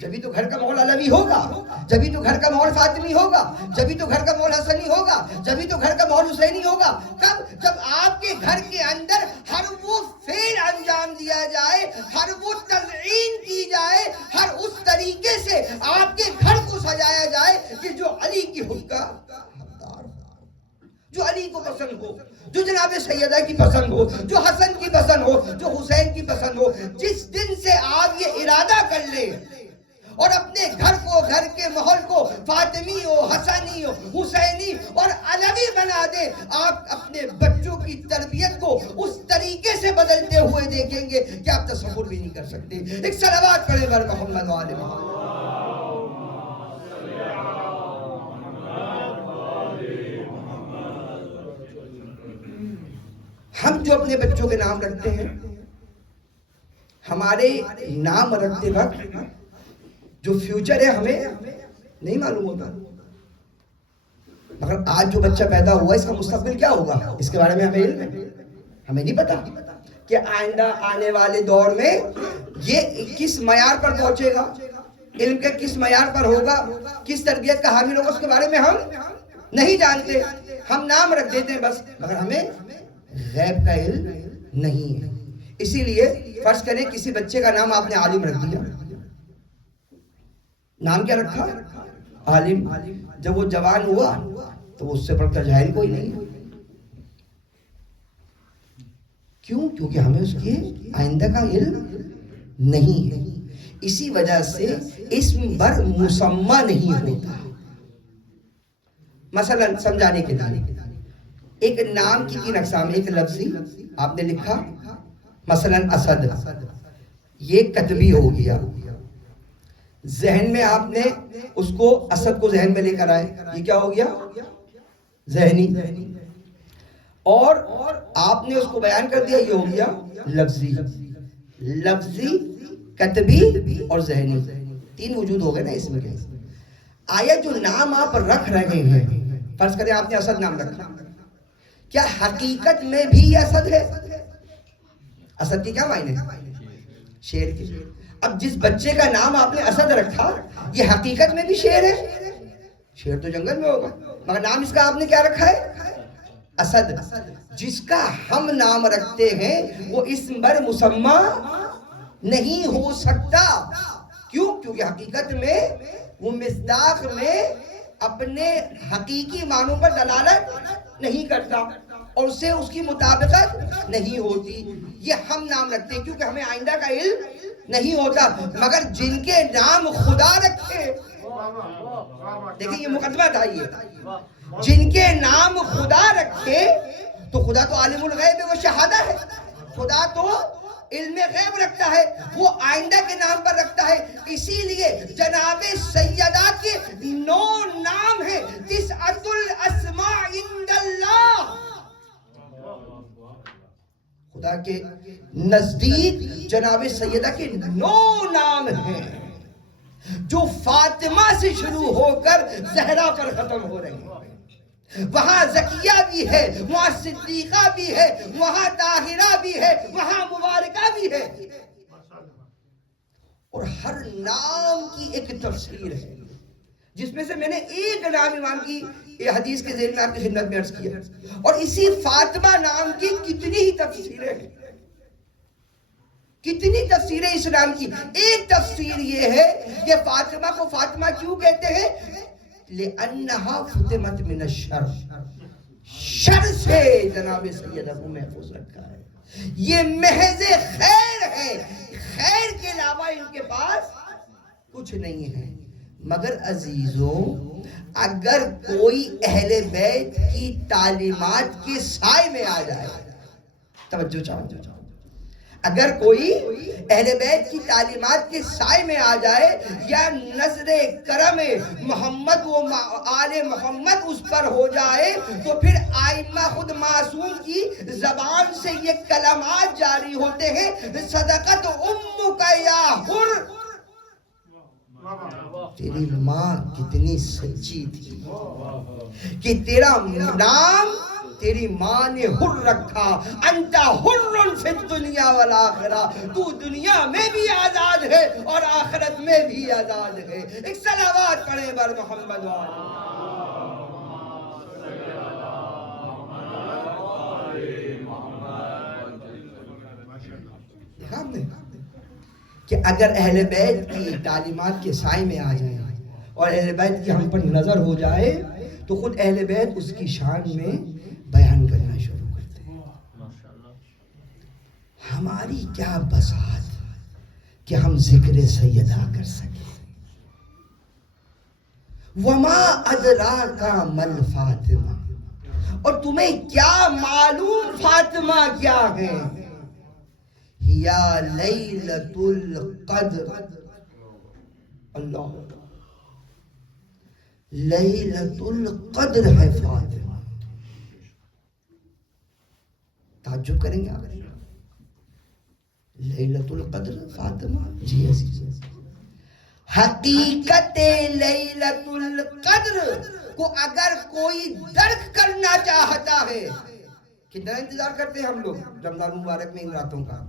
جبھی تو گھر کا ماحول علوی ہوگا، جبھی تو گھر کا ماحول فاطمی ہوگا، جبھی تو گھر کا ماحول حسنی ہوگا، جبھی تو گھر کا ماحول حسینی ہوگا۔ کب؟ جب آپ کے گھر کے اندر ہر وہ فعل انجام دیا جائے، ہر وہ تزئین کی جائے، ہر اس طریقے سے آپ کے گھر کو سجایا جائے کہ جو علی کی حب کا حقدار ہو، جو علی کو پسند ہو، جو جناب سیدہ کی پسند ہو، جو حسن کی پسند ہو، جو حسین کی پسند ہو۔ جس دن سے آپ یہ ارادہ کر لیں اور اپنے گھر کو، گھر کے ماحول کو فاطمی ہو، حسنی ہو، حسینی اور علوی بنا دیں، آپ اپنے بچوں کی تربیت کو اس طریقے سے بدلتے ہوئے دیکھیں گے کہ آپ تصور بھی نہیں کر سکتے۔ ایک صلوات پڑھیں بر محمد و آل محمد۔ ہم جو اپنے بچوں کے نام رکھتے ہیں، ہمارے نام رکھتے وقت جو فیوچر ہے ہمیں نہیں معلوم ہوتا، مگر آج جو بچہ پیدا ہوا اس کا مستقبل کیا ہوگا اس کے بارے میں ہمیں علم ہے؟ ہمیں نہیں پتا کہ آئندہ آنے والے دور میں یہ کس معیار پر پہنچے گا، علم کے کس معیار پر ہوگا، کس تربیت کا حامل ہوگا، اس کے بارے میں ہم نہیں جانتے۔ ہم نام رکھ دیتے ہیں بس، مگر ہمیں غیب کا علم نہیں ہے۔ اسی لیے فرض کریں کسی بچے کا نام آپ نے عالم رکھ دیا، نام کیا رکھا؟ عالم۔ جب وہ جوان ہوا تو اس سے بڑھ کر جاہل کوئی نہیں ہے۔ کیوں؟ کیونکہ ہمیں اس کی آئندہ کا علم نہیں ہے۔ اسی وجہ سے اسم بر مسمى نہیں ہوتا۔ مثلا سمجھانے کے لیے ایک نام کی تین اقسام، ایک لفظی آپ نے لکھا مثلا اسد، یہ کتبی ہو گیا، ذہن میں آپ نے اس کو اسد کو ذہن میں لے کر آئے، یہ کیا ہو گیا؟ ذہنی۔ اور آپ نے اس کو بیان کر دیا، یہ ہو گیا لفظی۔ لفظی، کتبی اور ذہنی، تین وجود ہو گئے نا اس میں۔ آیا جو نام آپ رکھ رہے ہیں، فرض کریں آپ نے اسد نام رکھا، کیا حقیقت میں بھی یہ اسد ہے؟ اسد کی کیا معنی ہے؟ شیر کی۔ اب جس بچے کا نام آپ نے اسد رکھا، یہ حقیقت میں بھی شیر ہے؟ شیر تو جنگل میں ہوگا، مگر نام اس کا آپ نے کیا رکھا ہے؟ اسد۔ جس کا ہم نام رکھتے ہیں وہ اسم بر مسمى نہیں ہو سکتا۔ کیوں؟ کیونکہ حقیقت میں وہ مصداق میں اپنے حقیقی معنوں پر دلالت نہیں کرتا اور اسے اس کی مطابقت نہیں ہوتی۔ یہ ہم نام رکھتے ہیں کیونکہ ہمیں آئندہ کا علم نہیں ہوتا۔ مگر جن کے نام خدا رکھے، دیکھیں یہ مقدمہ تھا، یہ جن کے نام خدا رکھے، تو خدا تو عالم الغیب و شہادہ ہے، خدا تو علم غیب رکھتا ہے، وہ آئندہ کے نام پر رکھتا ہے۔ اسی لیے جناب سیدہ کے 9 نام ہیں، 9 الاسماء عند اللہ، خدا کے نزدیک جناب سیدہ کے 9 نام ہیں جو فاطمہ سے شروع ہو کر زہرا پر ختم ہو رہے ہیں۔ وہاں زکیہ بھی ہے، وہاں صدیقہ بھی ہے، وہاں طاہرہ بھی ہے، وہاں مبارکہ بھی ہے، اور ہر نام کی ایک تفسیر ہے، جس میں سے میں نے ایک نام امام کی یہ حدیث کے ذیل میں آپ کی خدمت میں عرض کیا۔ اور اسی فاطمہ نام کی کتنی ہی تفسیریں ہیں، کتنی تفسیریں اس نام کی۔ ایک تفسیر یہ ہے کہ فاطمہ کو فاطمہ کیوں کہتے ہیں؟ لِأَنَّهَا فُتِمَتْ مِنَ الشَّرِّ، شر سے جناب سیدہ کو محفوظ رکھا ہے۔ یہ محض خیر ہے، خیر کے علاوہ ان کے پاس کچھ نہیں ہے. مگر عزیزوں اگر کوئی اہل بیت کی تعلیمات کے سائے میں آ جائے، توجہ چاہو، اگر کوئی اہل بیت کی تعلیمات کے سائے میں آ جائے یا نظر کرم محمد و آل محمد اس پر ہو جائے، تو پھر آئمہ خود معصوم کی زبان سے یہ کلمات جاری ہوتے ہیں: صدقت امک یا حر. تیری ماں کتنی سچی تھی کہ تیرا نام تیری ماں نے حر رکھا. انت حر فی الدنیا والآخرہ، تو دنیا میں بھی آزاد ہے اور آخرت میں بھی آزاد ہے. ایک صلوات پڑھیں بر محمد والے. دیکھا ہم نے کہ اگر اہل بیت کی تعلیمات کے سائے میں آ جائیں اور اہل بیت کی ہم پر نظر ہو جائے تو خود اہل بیت اس کی شان میں بیان کرنا شروع کرتے ہیں. ہماری کیا بساط کہ ہم ذکر سیدہ کر سکیں. وما ادراک مل فاطمہ، اور تمہیں کیا معلوم فاطمہ کیا ہے. یا لیلۃ القدر، اللہ، لیلۃ القدر ہے فاطمہ. تعجب کریں گے آپ، لیلۃ القدر فاطمہ. جی عزیز، حقیقت لیلۃ القدر کو اگر کوئی درک کرنا چاہتا ہے، کتنا انتظار کرتے ہیں ہم لوگ رمضان مبارک میں ان راتوں کا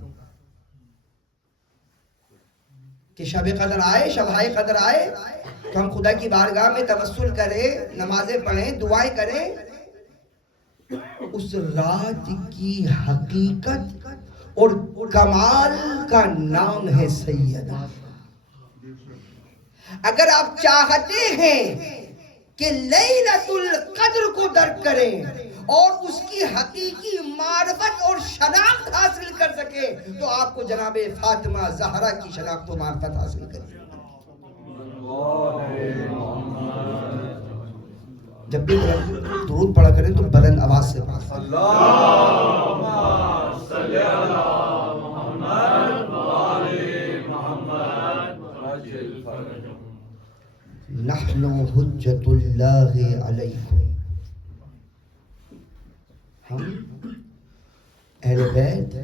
کہ شب قدر آئے، شبائے قدر آئے تو ہم خدا کی بارگاہ میں توسل کریں، نمازیں پڑھیں، دعائیں کریں. اس رات کی حقیقت اور کمال کا نام ہے سیدہ. اگر آپ چاہتے ہیں کہ لیلۃ القدر کو درک کریں اور اس کی حقیقی معرفت اور شناخت حاصل کر سکے تو آپ کو جناب فاطمہ زہرا کی شناخت و معرفت حاصل کریں. جب بھی درود پڑھا کریں تو بلند آواز سے پڑھیں. اللہم صلی علی محمد و آل محمد وعجل فرجهم. نحن حجت اللہ علیکم، ہم اہل بیت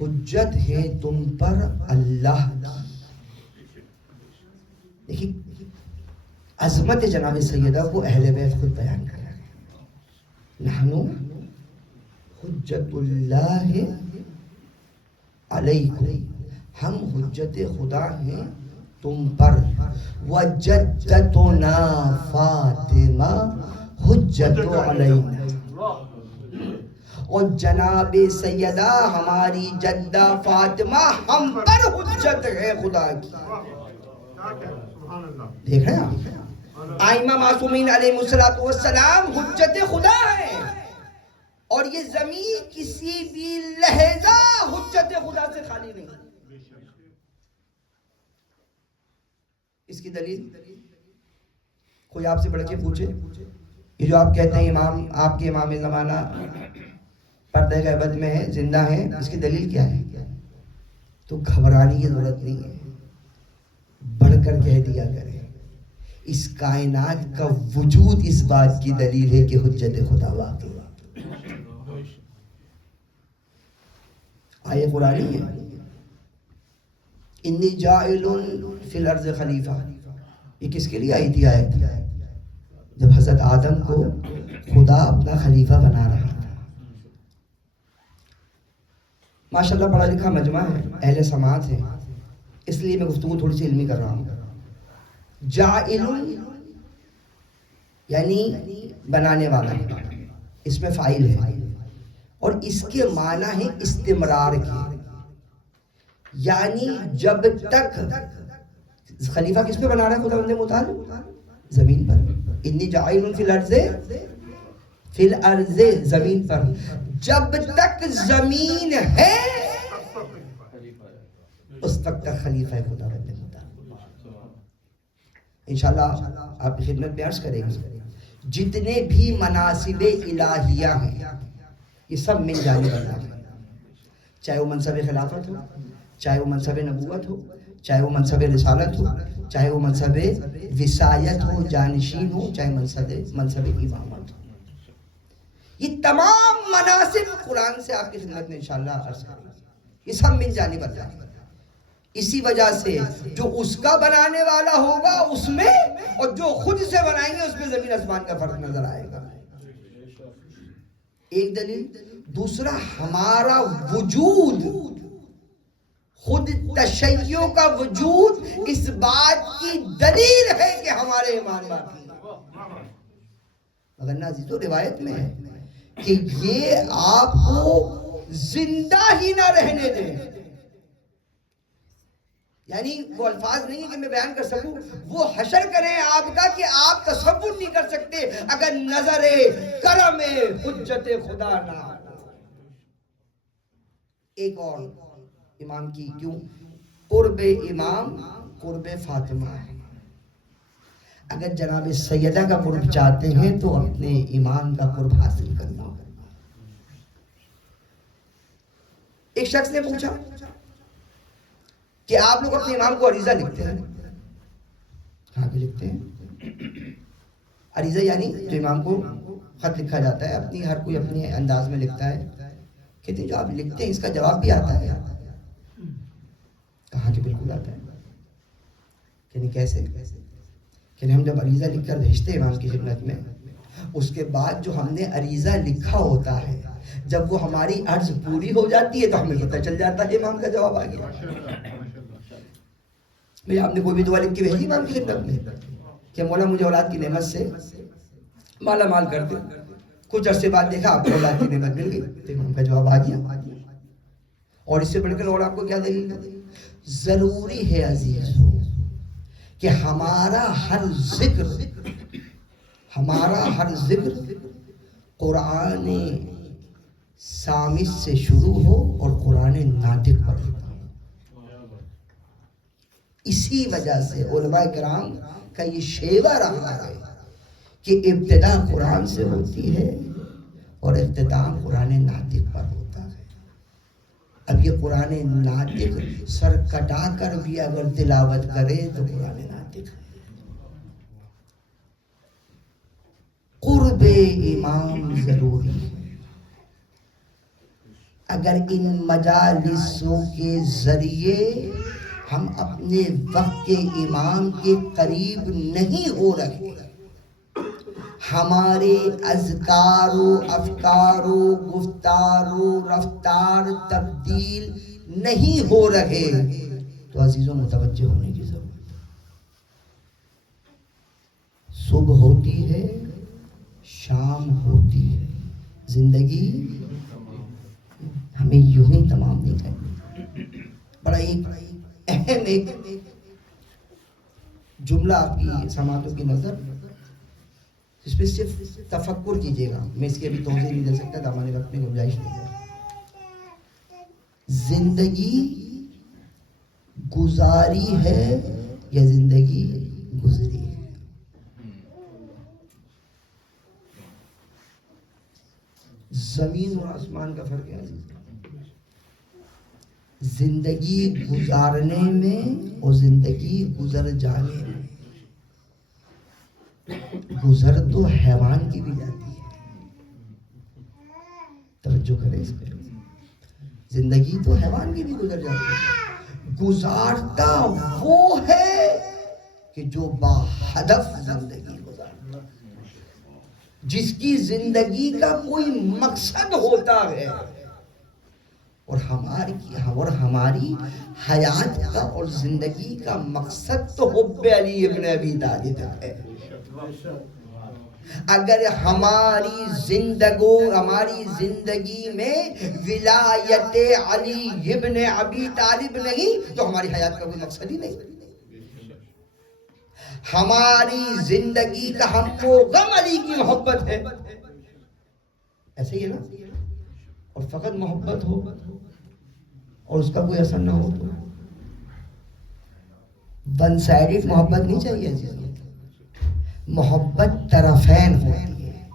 حجت ہے تم پر اللہ کی. دیکھیں عظمت جناب سیدہ کو اہل بیت خود بیان کر رہے ہیں. نحن حجت اللہ علیکم، ہم حجت خدا ہیں تم پر. وجدتنا فاطمہ حجت علینا، اور جناب سیدہ ہماری جدہ فاطمہ ہم پر حجت ہے خدا کی. دیکھ رہے ہیں آپ، آئمہ معصومین علیہ السلام حجت خدا ہے، اور یہ زمین کسی بھی لہجہ حجت خدا سے خالی نہیں. اس کی دلیل کوئی آپ سے بڑھ کے پوچھے، یہ جو آپ کہتے ہیں امام، آپ کے امام زمانہ پردہ غیبت میں ہے، زندہ ہیں، اس کی دلیل کیا ہے؟ تو گھبرانے کی ضرورت نہیں ہے، بڑھ کر کہہ دیا کرے. اس کائنات کا وجود اس بات کی دلیل ہے کہ حجت خدا واقعی آیے قرآنی ہے. انی جاعل فی الارض خلیفہ، یہ کس کے لیے آئی تھی آیت؟ جب حضرت آدم کو خدا اپنا خلیفہ بنا رہا تھا. ماشاءاللہ پڑھا لکھا مجمع ہے، اہل سماعت ہے، اس لیے میں گفتگو تھوڑی سی علمی کر رہا ہوں. جاعل یعنی بنانے والا، اس میں فاعل ہے، اور اس کے معنی ہے استمرار کے. یعنی جب تک خلیفہ کس پہ بنا رہا ہے خدا بندے متعال؟ زمین پر. انی جاعل فی الارض، زمین پر. جب تک زمین ہے اس وقت تک خلیفہ ہے خدا بندے متعال. انشاءاللہ آپ کی خدمت میں عرض کریں گے جتنے بھی مناصب الہیہ ہیں یہ سب من جانب اللہ ہے، چاہے وہ منصب خلافت ہو، چاہے وہ منصب نبوت ہو، چاہے وہ منصب رسالت ہو، چاہے وہ منصب وصایت ہو، جانشین ہو، چاہے منصب امامت ہو، یہ تمام مناصب قرآن سے آپ کی خدمت میں انشاءاللہ عرض کریں گے، یہ سب من جانب اللہ ہے۔ اسی وجہ سے جو اس کا بنانے والا ہوگا اس میں، اور جو خود سے بنائیں گے اس میں زمین آسمان کا فرق نظر آئے گا۔ ایک دلیل۔ دوسرا، ہمارا وجود، خود تشیع کا وجود اس بات کی دلیل ہے کہ ہمارے ایمان باقی ہے۔ مگر عزیزو روایت میں ہے کہ یہ آپ کو زندہ ہی نہ رہنے دیں، یعنی وہ الفاظ نہیں ہے کہ میں بیان کر سکوں، وہ حشر کریں آپ کا کہ آپ تصور نہیں کر سکتے اگر نظر کرم حجت خدا نہ ہو۔ ایک اور امام کی، کیوں؟ قرب امام قرب فاطمہ ہے۔ اگر جناب سیدہ کا قرب چاہتے ہیں تو اپنے امام کا قرب حاصل کرنا ہوگا۔ ایک شخص نے پوچھا کہ آپ لوگ اپنے امام کو عریضہ لکھتے ہیں؟ ہاں کہ لکھتے ہیں۔ عریضہ یعنی جو امام کو خط لکھا جاتا ہے، اپنی ہر کوئی اپنے انداز میں لکھتا ہے۔ کہتے ہیں جو آپ لکھتے ہیں اس کا جواب بھی آتا ہے؟ کہاں کہ بالکل آتا ہے۔ کہتے کیسے؟ کہتے ہم جب عریضہ لکھ کر بھیجتے ہیں امام کی خدمت میں، اس کے بعد جو ہم نے عریضہ لکھا ہوتا ہے، جب وہ ہماری عرض پوری ہو جاتی ہے تو ہمیں پتہ چل جاتا ہے امام کا جواب آ گیا۔ بھئی آپ نے کوئی بھی دعا لکھ کے بھیجی امام کی خدمت میں کہ مولا مجھے اولاد کی نعمت سے مالا مال کر دے، کچھ عرصے بعد دیکھا آپ کو اولاد کی نعمت مل گئی تو امام کا جواب آ گیا۔ اور اس سے بڑھ کر اور آپ کو کیا دلیل ہے؟ ضروری ہے عزیزو کہ ہمارا ہر ذکر قرآن سامت سے شروع ہو اور قرآن ناطق پر ہو۔ اسی وجہ سے علماء کرام کا یہ شیوہ رہا ہے کہ ابتدا قرآن سے ہوتی ہے اور اختتام قرآن ناطق پر ہوتا ہے۔ اب یہ قرآن ناطق سر کٹا کر بھی اگر تلاوت کرے تو قرآن ناطق ہے۔ قرب امام ضروری ہے۔ اگر ان مجالسوں کے ذریعے ہم اپنے وقت کے امام کے قریب نہیں ہو رہے، ہمارے اذکار و افکار و گفتار و رفتار تبدیل نہیں ہو رہے، تو عزیزوں متوجہ ہونے کی ضرورت ہے۔ صبح ہوتی ہے، شام ہوتی ہے، زندگی ہمیں یوں ہی تمام نہیں کرنی۔ بڑا ایک اہم ایک جملہ آپ کی سماعتوں کی نظر، اس پہ صرف تفکر کیجئے گا، میں اس کی ابھی توضیح نہیں دے سکتا، دامن وقت میں گنجائش نہیں ہے۔ زندگی گزاری ہے یا زندگی گزری ہے؟ زمین اور آسمان کا فرق ہے عزیز۔ زندگی گزارنے میں اور زندگی گزر جانے میں، گزر تو حیوان کی بھی جاتی ہے، توجہ کریں اس پہ، زندگی تو حیوان کی بھی گزر جاتی ہے، گزارتا وہ ہے کہ جو با ہدف زندگی گزارتا، جس کی زندگی کا کوئی مقصد ہوتا ہے، اور ہماری حیات کا اور زندگی کا مقصد تو حب علی ابن ابی طالب ہے۔ اگر ہماری زندگی میں ولایت علی ابن ابی طالب نہیں تو ہماری حیات کا کوئی مقصد ہی نہیں۔ ہماری زندگی کا ہم کو غم علی کی محبت ہے، ایسے ہی ہے نا، اور فقط محبت ہو اور اس کا کوئی اثر نہ ہو تو ون سائیڈڈ محبت نہیں چاہیے، محبت طرفین ہوتی ہے.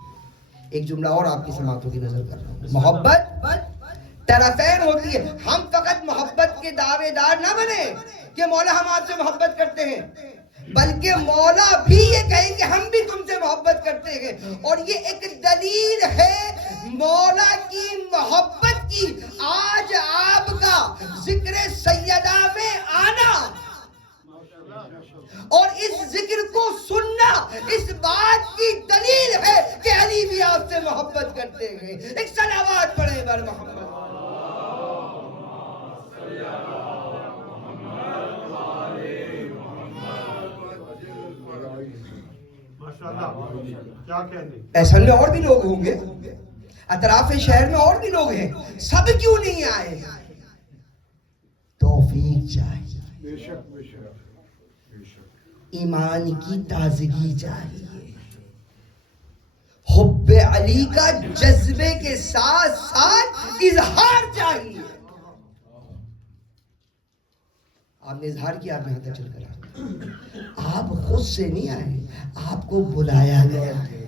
ایک جملہ اور آپ کی سماعتوں کی نظر کر رہا ہوں. محبت طرفین ہوتی ہے. ہم فقط محبت کے دعوے دار نہ بنے کہ مولا ہم آپ سے محبت کرتے ہیں، بلکہ مولا بھی یہ کہیں کہ ہم بھی تم سے محبت کرتے ہیں. اور یہ ایک دلیل ہے مولا کی محبت کی. آج آپ کا ذکر سیدہ میں آنا اور اس ذکر کو سننا اس بات کی دلیل ہے کہ علی بھی آپ سے محبت کرتے ہیں. ایک صلوات پڑھیں بر محمد. ایسا میں اور بھی لوگ ہوں گے، اطراف شہر میں اور بھی لوگ ہیں، سب کیوں نہیں آئے؟ توفیق چاہیے، ایمان کی تازگی چاہیے، حب علی کا جذبے کے ساتھ ساتھ اظہار چاہیے. آپ نے اظہار کیا، آپ یہاں تک چل کر آئے. آپ خود سے نہیں آئے، آپ کو بلایا گیا ہے.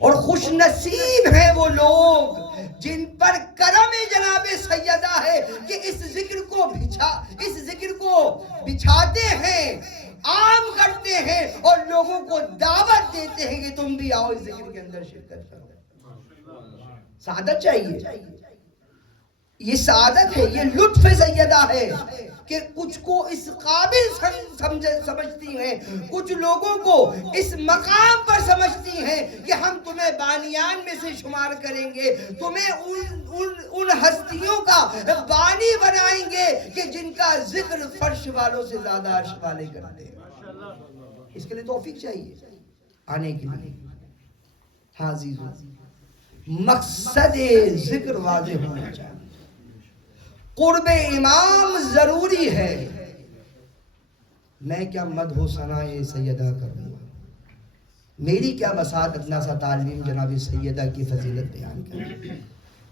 اور خوش نصیب ہیں وہ لوگ جن پر کرم جناب سیدہ ہے کہ اس ذکر کو بچھاتے ہیں، عام کرتے ہیں اور لوگوں کو دعوت دیتے ہیں کہ تم بھی آؤ اس ذکر کے اندر شرکت کرو. سعادت چاہیے، یہ سعادت ہے، یہ لطف سیدہ ہے کہ کچھ کو اس قابل سمجھتی ہیں، کچھ لوگوں کو اس مقام پر سمجھتی ہیں کہ ہم تمہیں بانیان میں سے شمار کریں گے، تمہیں ان ہستیوں کا بانی بنائیں گے کہ جن کا ذکر فرش والوں سے زیادہ عرش والے کرتے ہیں. اس کے لیے توفیق چاہیے آنے کے لیے. ہاں عزیزو، مقصد ذکر واضح ہونا چاہیے. قرب امام ضروری ہے. میں کیا مدح و ثناء سیدہ کروں گا، میری کیا بساط ادنا سا تعلیم جناب سیدہ کی فضیلت بیان کریں،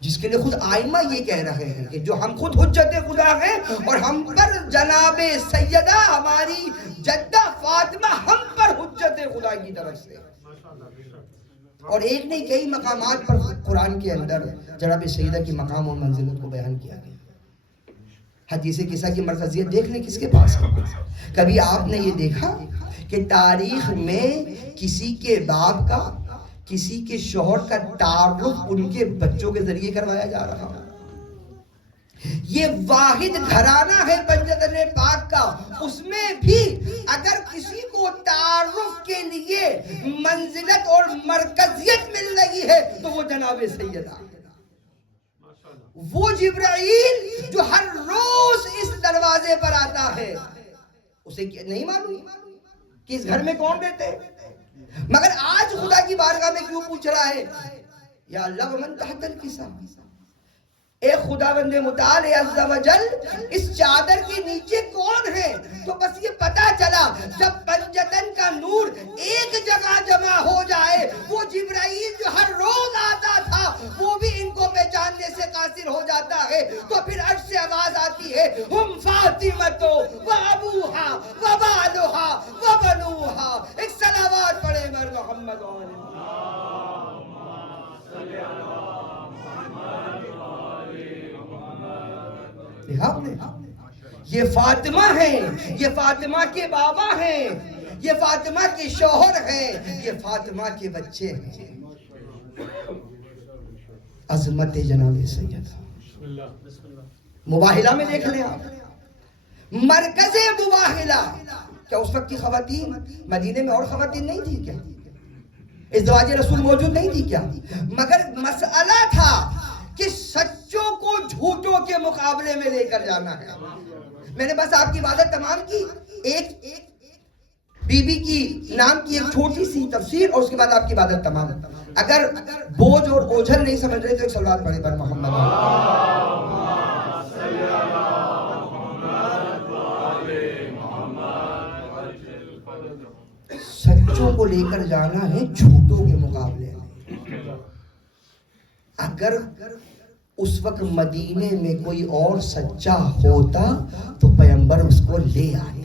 جس کے لیے خود آئمہ یہ کہہ رہے ہیں کہ جو ہم خود حجت خدا ہیں اور ہم پر جناب سیدہ ہماری جدہ فاطمہ ہم پر حجت خدا کی طرف سے. اور ایک نہیں کئی مقامات پر قرآن کے اندر جناب سیدہ کی مقام اور منزلت کو بیان کیا گیا. حدیث قصہ کی مرکزیت دیکھنے کس کے پاس ہے؟ کبھی آپ نے یہ دیکھا کہ تاریخ میں کسی کے باپ کا، کسی کے شوہر کا تعارف ان کے بچوں کے ذریعے کروایا جا رہا ہو؟ یہ واحد گھرانہ ہے بنجدن پاک کا. اس میں بھی اگر کسی کو تعارف کے لیے منزلت اور مرکزیت مل رہی ہے تو وہ جناب سیدہ، وہ جبرائیل جو ہر روز اس دروازے پر آتا ہے. اسے نہیں معلوم کہ اس گھر میں کون رہتے ہیں، مگر آج خدا کی بارگاہ میں کیوں پوچھ رہا ہے یا اللہ ومن تحت الکساء، اے خداوند متعال عز و جل اس چادر کے نیچے کون ہے؟ تو بس یہ پتا چلا جب پنجتن کا نور ایک جگہ جمع ہو جائے، وہ جبرائیل جو ہر روز آتا تھا وہ بھی ان کو پہچاننے سے قاصر ہو جاتا ہے. تو پھر عرش سے آواز آتی ہے ہم فاطمہ و ابوہا و بالہا و بنوہا. ایک صلوات پڑھے بر محمد و آل یہ فاطمہ ہیں، یہ فاطمہ کے بابا ہیں، یہ فاطمہ کے شوہر ہیں، یہ فاطمہ کے بچے ہیں. عظمت جناب سیدہ مباہلہ میں دیکھ لیں آپ، مرکز مباہلہ. کیا اس وقت کی خواتین مدینے میں اور خواتین نہیں تھی کیا؟ ازدواج رسول موجود نہیں تھی کیا؟ مگر مسئلہ تھا کہ سچوں کو جھوٹوں کے مقابلے میں لے کر جانا ہے. میں نے بس آپ کی عبادت تمام کی، ایک بی بی کی نام کی ایک چھوٹی سی تفسیر اور اس کے بعد آپ کی عبادت تمام. اگر بوجھ اور اوجھل نہیں سمجھ رہے تو ایک صلوات پڑھیں پر محمد. سچوں کو لے کر جانا ہے جھوٹوں کے مقابلے میں. اگر اس وقت مدینے میں کوئی اور سچا ہوتا تو پیغمبر اس کو لے آئے.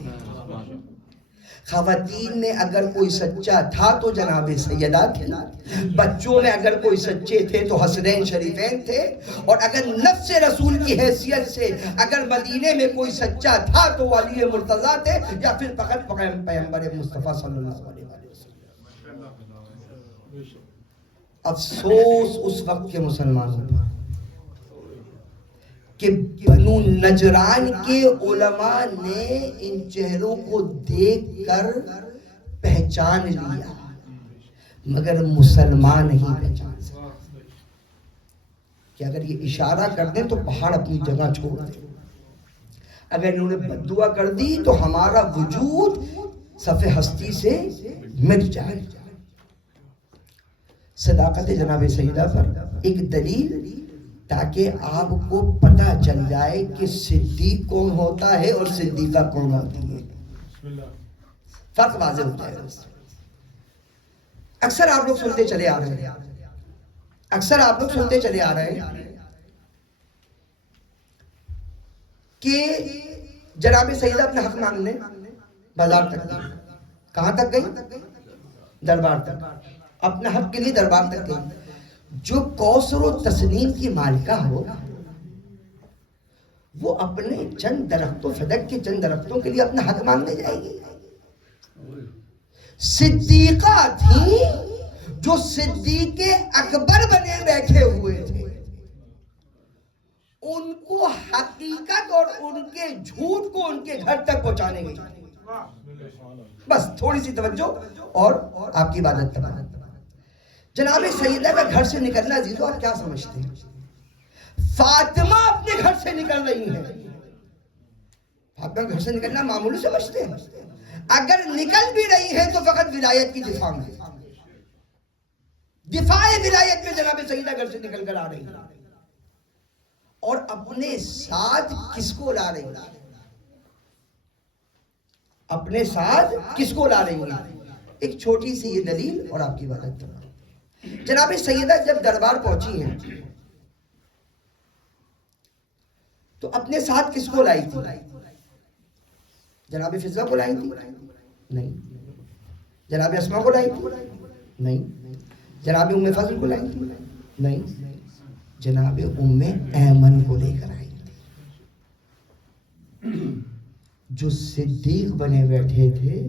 خواتین میں اگر کوئی سچا تھا تو جناب سیدہ تھی، بچوں میں اگر کوئی سچے تھے تو حسنین شریفین تھے، اور اگر نفس رسول کی حیثیت سے اگر مدینے میں کوئی سچا تھا تو ولی مرتضیٰ تھے، یا پھر فقط پیغمبر مصطفیٰ صلی اللہ علیہ وسلم۔ افسوس اس وقت کے مسلمانوں پر کہ بنو نجران کے علماء نے ان چہروں کو دیکھ کر پہچان لیا، مگر مسلمان نہیں پہچان سکتے کہ اگر یہ اشارہ کر دیں تو پہاڑ اپنی جگہ چھوڑ دیں، اگر انہوں نے بد دعا کر دی تو ہمارا وجود صف ہستی سے مٹ جائے۔ صداقت جناب سیدہ پر ایک دلیل تاکہ آپ کو پتہ چل جائے کہ صدیق کون ہوتا ہے اور صدیقہ کون ہوتی ہے، فرق واضح ہوتا ہے۔ اکثر آپ لوگ سنتے چلے آ رہے ہیں کہ جناب سیدہ اپنا حق مانگنے بازار تک گئی، کہاں تک گئی؟ دربار تک، اپنا حق کے لیے دربار تک گئی۔ جو کوثر و تسنیم کی مالکہ ہو وہ اپنے چند درختوں، صدق کے چند درختوں کے لیے اپنا حق مانگنے جائے گی؟ صدیقہ تھی جو صدیق اکبر بنے بیٹھے ہوئے تھے، ان کو حقیقت اور ان کے جھوٹ کو ان کے گھر تک پہنچانے گئی۔ بس تھوڑی سی توجہ اور آپ کی عبادت تمام۔ جناب سیدہ کا گھر سے نکلنا عزیزو آپ کیا سمجھتے ہیں؟ فاطمہ اپنے گھر سے نکل رہی ہیں، فاطمہ گھر سے نکلنا معمولی سمجھتے ہیں؟ اگر نکل بھی رہی ہے تو فقط ولایت کی دفاع میں، دفاع ولایت میں جناب سیدہ گھر سے نکل کر آ رہی ہیں، اور اپنے ساتھ کس کو لا رہی ہیں؟ اپنے ساتھ کس کو لا رہی ہیں؟ ایک چھوٹی سی یہ دلیل اور آپ کی عبادت تمام۔ جناب سیدہ جب دربار پہنچی ہیں تو اپنے ساتھ کس کو لائی تھی؟ جناب فضہ کو لائی تھی؟ نہیں۔ جناب اسماء کو لائی تھی؟ نہیں۔ جناب ام فضل کو لائی تھی؟ نہیں۔ جناب ام ایمن کو لے کر آئی تھی، جو صدیق بنے بیٹھے تھے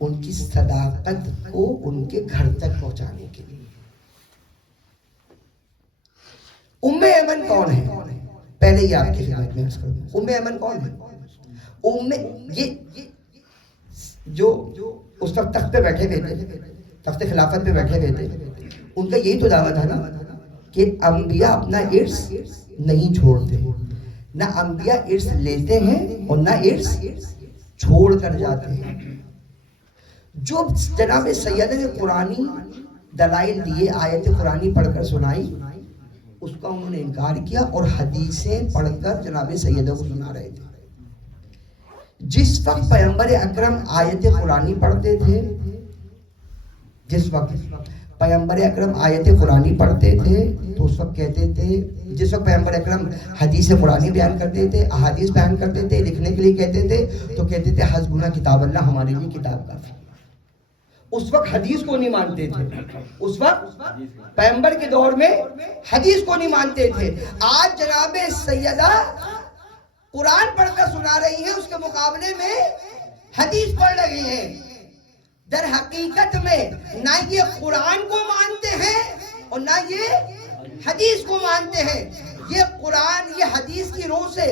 ان کی صداقت کو ان کے گھر تک پہنچانے کے لیے۔ ام ایمن کون ہے؟ پہلے یہ آپ کی خدمت میں عرض کروں، ام ایمن کون ہے؟ یہ جو اس وقت تخت پہ بیٹھے ہوئے تھے، تخت خلافت پہ بیٹھے ہوئے تھے، ان کا یہی تو دعویٰ تھا نا کہ انبیاء اپنا ارث نہیں چھوڑتے، نہ انبیاء ارث لیتے ہیں اور نہ ارث چھوڑ کر جاتے ہیں۔ جو جناب سیدہ نے قرآنی دلائل دیے، آیت قرآنی پڑھ کر سنائی، اس کا انہوں نے انکار کیا اور حدیثیں پڑھ کر جناب سیدہ کو سنا رہے تھے۔ جس وقت پیغمبر اکرم آیت قرآنی پڑھتے تھے، جس وقت پیغمبر اکرم آیت قرآنی پڑھتے تھے تو اس وقت کہتے تھے، جس وقت پیغمبر اکرم حدیث قرآنی بیان کرتے تھے، احادیث بیان کرتے تھے، لکھنے کے لیے کہتے تھے تو کہتے تھے حسبنا کتاب اللہ، ہمارے لیے کتاب کافی۔ اس وقت حدیث کو نہیں مانتے تھے، اس وقت پیغمبر کے دور میں حدیث کو نہیں مانتے تھے۔ آج جناب سیدہ قرآن پڑھ کر سنا رہی ہیں، اس کے مقابلے میں حدیث پڑھ رہی ہیں۔ در حقیقت میں نہ یہ قرآن کو مانتے ہیں اور نہ یہ حدیث کو مانتے ہیں۔ یہ قرآن یہ حدیث کی روح سے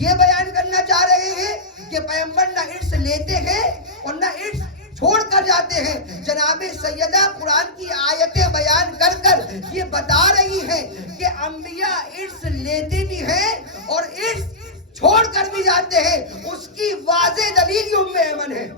یہ بیان کرنا چاہ رہے ہیں کہ پیغمبر نہ ارث لیتے ہیں اور نہ ارث چھوڑ کر جاتے ہیں۔ جناب سیدہ قرآن کی آیتیں بیان کر کر یہ بتا رہی ہیں کہ انبیاء ارث لیتے بھی ہیں اور ارث چھوڑ کر بھی جاتے ہیں۔ اس کی واضح دلیل یہ ام ایمن ہے۔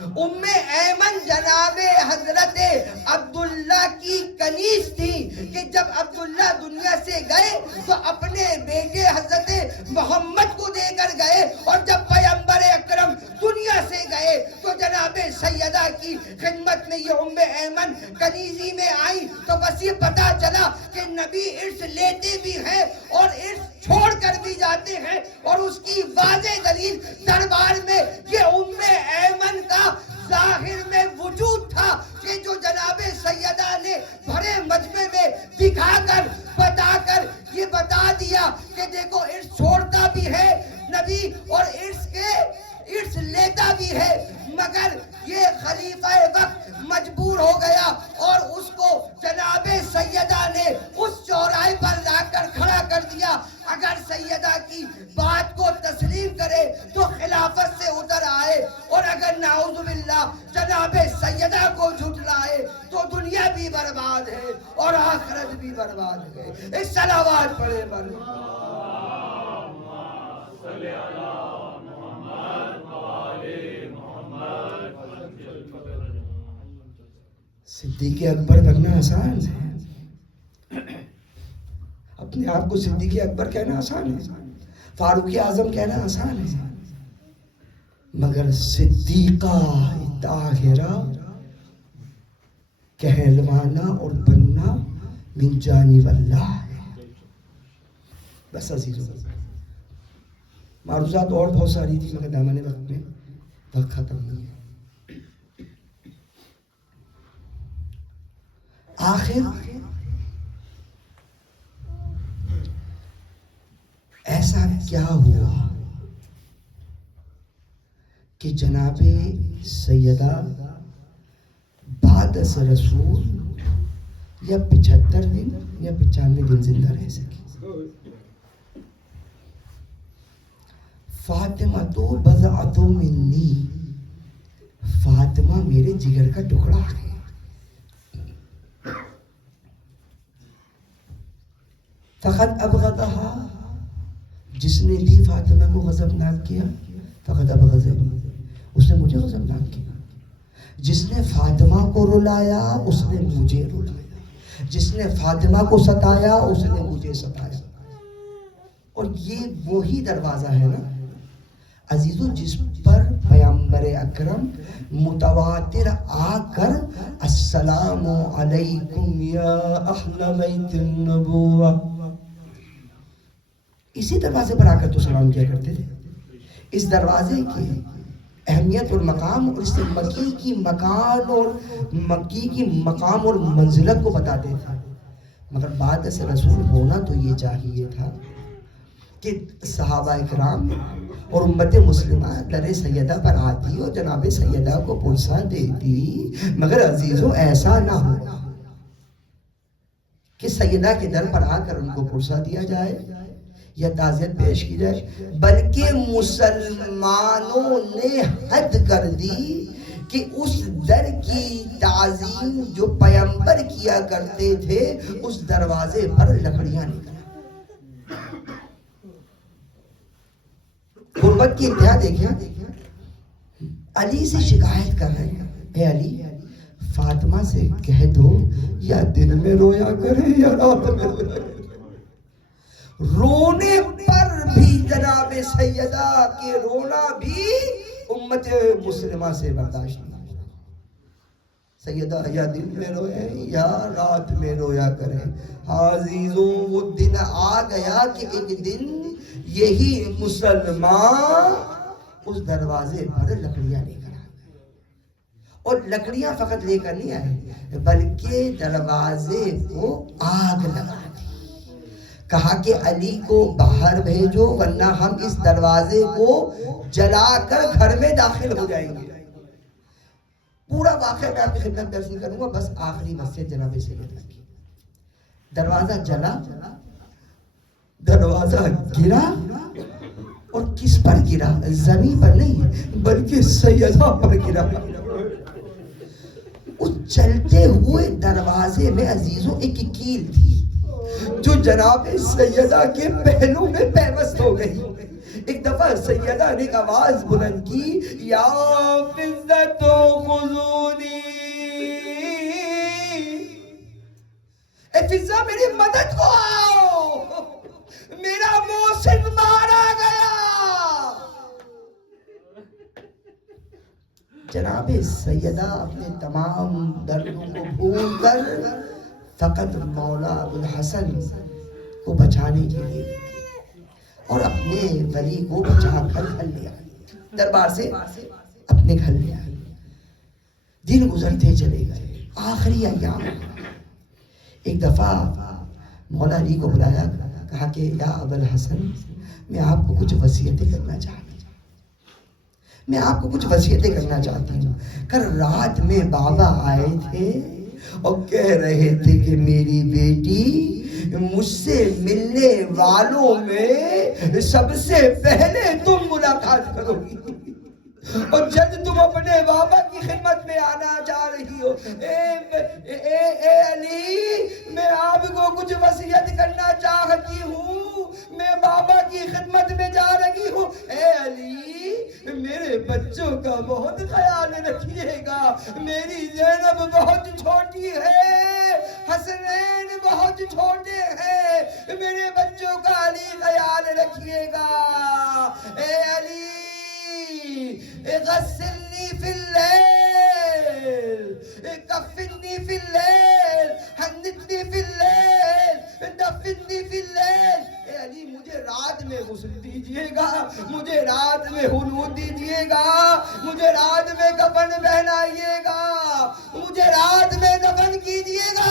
ام ایمن جناب حضرت عبداللہ کی کنیز تھی کہ جب عبداللہ دنیا سے گئے تو اپنے بیٹے حضرت محمد کو دے کر گئے، اور جب پیغمبر اکرم دنیا سے گئے تو جناب سیدہ کی خدمت میں یہ ام ایمن کنیز روشنی میں آئی تو بس یہ پتا چلا کہ نبی ارث لیتے بھی ہیں اور ارث چھوڑ کر بھی جاتے ہیں، اور اس کی واضح دلیل دربار میں یہ ام ایمن کا ظاہر میں وجود تھا کہ جو جناب سیدہ نے بھرے مجمع میں دکھا کر بتا کر یہ بتا دیا کہ دیکھو ارث چھوڑتا بھی ہے نبی اور ارث لیتا بھی ہے، مگر یہ خلیفہ وقت مجبور ہو گیا اور اس کو جناب سیدہ نے اس چوراہے پر لا کر کھڑا کر دیا۔ اگر سیدہ کی بات کو تسلیم کرے تو خلافت سے اتر آئے، اور اگر نعوذ باللہ جناب سیدہ کو جھٹلائے تو دنیا بھی برباد ہے اور آخرت بھی برباد ہے۔ ایک صلوات پڑھے بلے۔ صدیق اکبر بننا آسان ہے، اپنے آپ کو صدیق اکبر کہنا آسان ہے، فاروق اعظم کہنا آسان ہے، مگر صدیقہ طاہرہ کہلوانا اور بننا من جانب اللہ ہے۔ بس عزیزوں، معروضات اور بہت ساری تھی مگر دامن وقت میں وقت ختم نہیں ہے۔ آخر ایسا کیا ہوا کہ جناب سیدہ بعد از رسول یا 75 دن یا 95 دن زندہ رہ سکی۔ فاطمہ تو بضعۃ منی، فاطمہ میرے جگر کا ٹکڑا ہے۔ فقط ابغضها، جس نے بھی فاطمہ کو غضبناک کیا فقط ابغضنی، اس نے مجھے غضبناک کیا۔ جس نے فاطمہ کو رلایا اس نے مجھے رلایا، جس نے فاطمہ کو ستایا اس نے مجھے ستایا۔ اور یہ وہی دروازہ ہے نا عزیزو جس پر پیغمبر اکرم متواتر آ کر السلام علیکم یا اہل بیت النبوہ، اسی دروازے پر آ کر تو سلام کیا کرتے تھے۔ اس دروازے کی اہمیت اور مقام اور اس سے مکی کی مقام اور منزلت کو بتاتے تھے، مگر بعد سے رسول ہونا تو یہ چاہیے تھا کہ صحابہ اکرام اور امت مسلمہ در سیدہ پر آتی اور جناب سیدہ کو پرسہ دیتی، مگر عزیزو ایسا نہ ہو کہ سیدہ کے در پر آ کر ان کو پرسہ دیا جائے یا تعزیت پیش کی جائے، بلکہ مسلمانوں نے حد کر دی کہ اس در کی تعظیم جو پیغمبر کیا کرتے تھے اس دروازے پر لکڑیاں نکلا۔ غربت کی انتہا دیکھیں، علی سے شکایت کر رہے ہیں، اے علی فاطمہ سے کہہ دو یا دن میں رویا کرے یا رات میں رویا کرے۔ رونے پر بھی جناب سیدہ کے رونا بھی امت مسلمہ سے برداشت نہیں۔ سیدہ یا دن میں روئے یا رات میں رویا کرے۔ عزیزوں وہ دن آ گیا کہ ایک دن یہی مسلمان اس دروازے پر لکڑیاں لے کر آئے، اور لکڑیاں فقط لے کر نہیں آئے بلکہ دروازے کو آگ لگا دی۔ کہا کہ علی کو باہر بھیجو ورنہ ہم اس دروازے کو جلا کر گھر میں داخل ہو جائیں گے۔ پورا واقعہ میں آپ کی خدمت درس نہیں کروں گا، بس آخری مسجد جناب سیدہ کی، دروازہ جلا، دروازہ گرا، اور کس پر گرا؟ زمین پر نہیں بلکہ سیدہ پر گرا۔ اس چلتے ہوئے دروازے میں عزیزوں ایک کیل تھی جو جناب سیدہ کے پہلو میں پیوست ہو گئی۔ ایک دفعہ سیدہ نے ایک آواز بلند کی، یا فضت خذونی، اے فضہ میری مدد کو آؤ، میرا محسن مارا گیا۔ جناب سیدہ اپنے تمام دردوں کو بھول کر فقط مولا ابوالحسن کو بچانے کے لیے اور اپنے ولی کو بچا کر گھر لے آئی، دربار سے اپنے گھر لے آئی۔ دن گزرتے چلے گئے، آخری ایام ایک دفعہ مولا علی کو بلایا، کہا کہ یا ابوالحسن میں آپ کو کچھ وصیتیں کرنا چاہتی ہوں، میں آپ کو کچھ وصیتیں کرنا چاہتی ہوں۔ کل رات میں بابا آئے تھے اور کہہ رہے تھے کہ میری بیٹی مجھ سے ملنے والوں میں سب سے پہلے تم ملاقات کرو گی، اور جب تم اپنے بابا کی خدمت میں آنا چاہ رہی ہو، اے علی میں آپ کو کچھ وصیت کرنا چاہتی ہوں، میں بابا کی خدمت میں جا رہی ہوں، اے علی میرے بچوں کا بہت خیال رکھیے گا، میری زینب بہت چھوٹی ہے، حسنین بہت چھوٹے ہیں، میرے بچوں کا علی خیال رکھیے گا، اے علی غسلنی فی اللیل، کفنی فی اللیل، حنطنی فی اللیل، دفنی فی اللیل، اے علی مجھے رات میں غسل دیجئے گا، مجھے رات میں حنوط دیجئے گا، مجھے رات میں کفن پہنائیے گا، مجھے رات میں دفن کیجئے گا،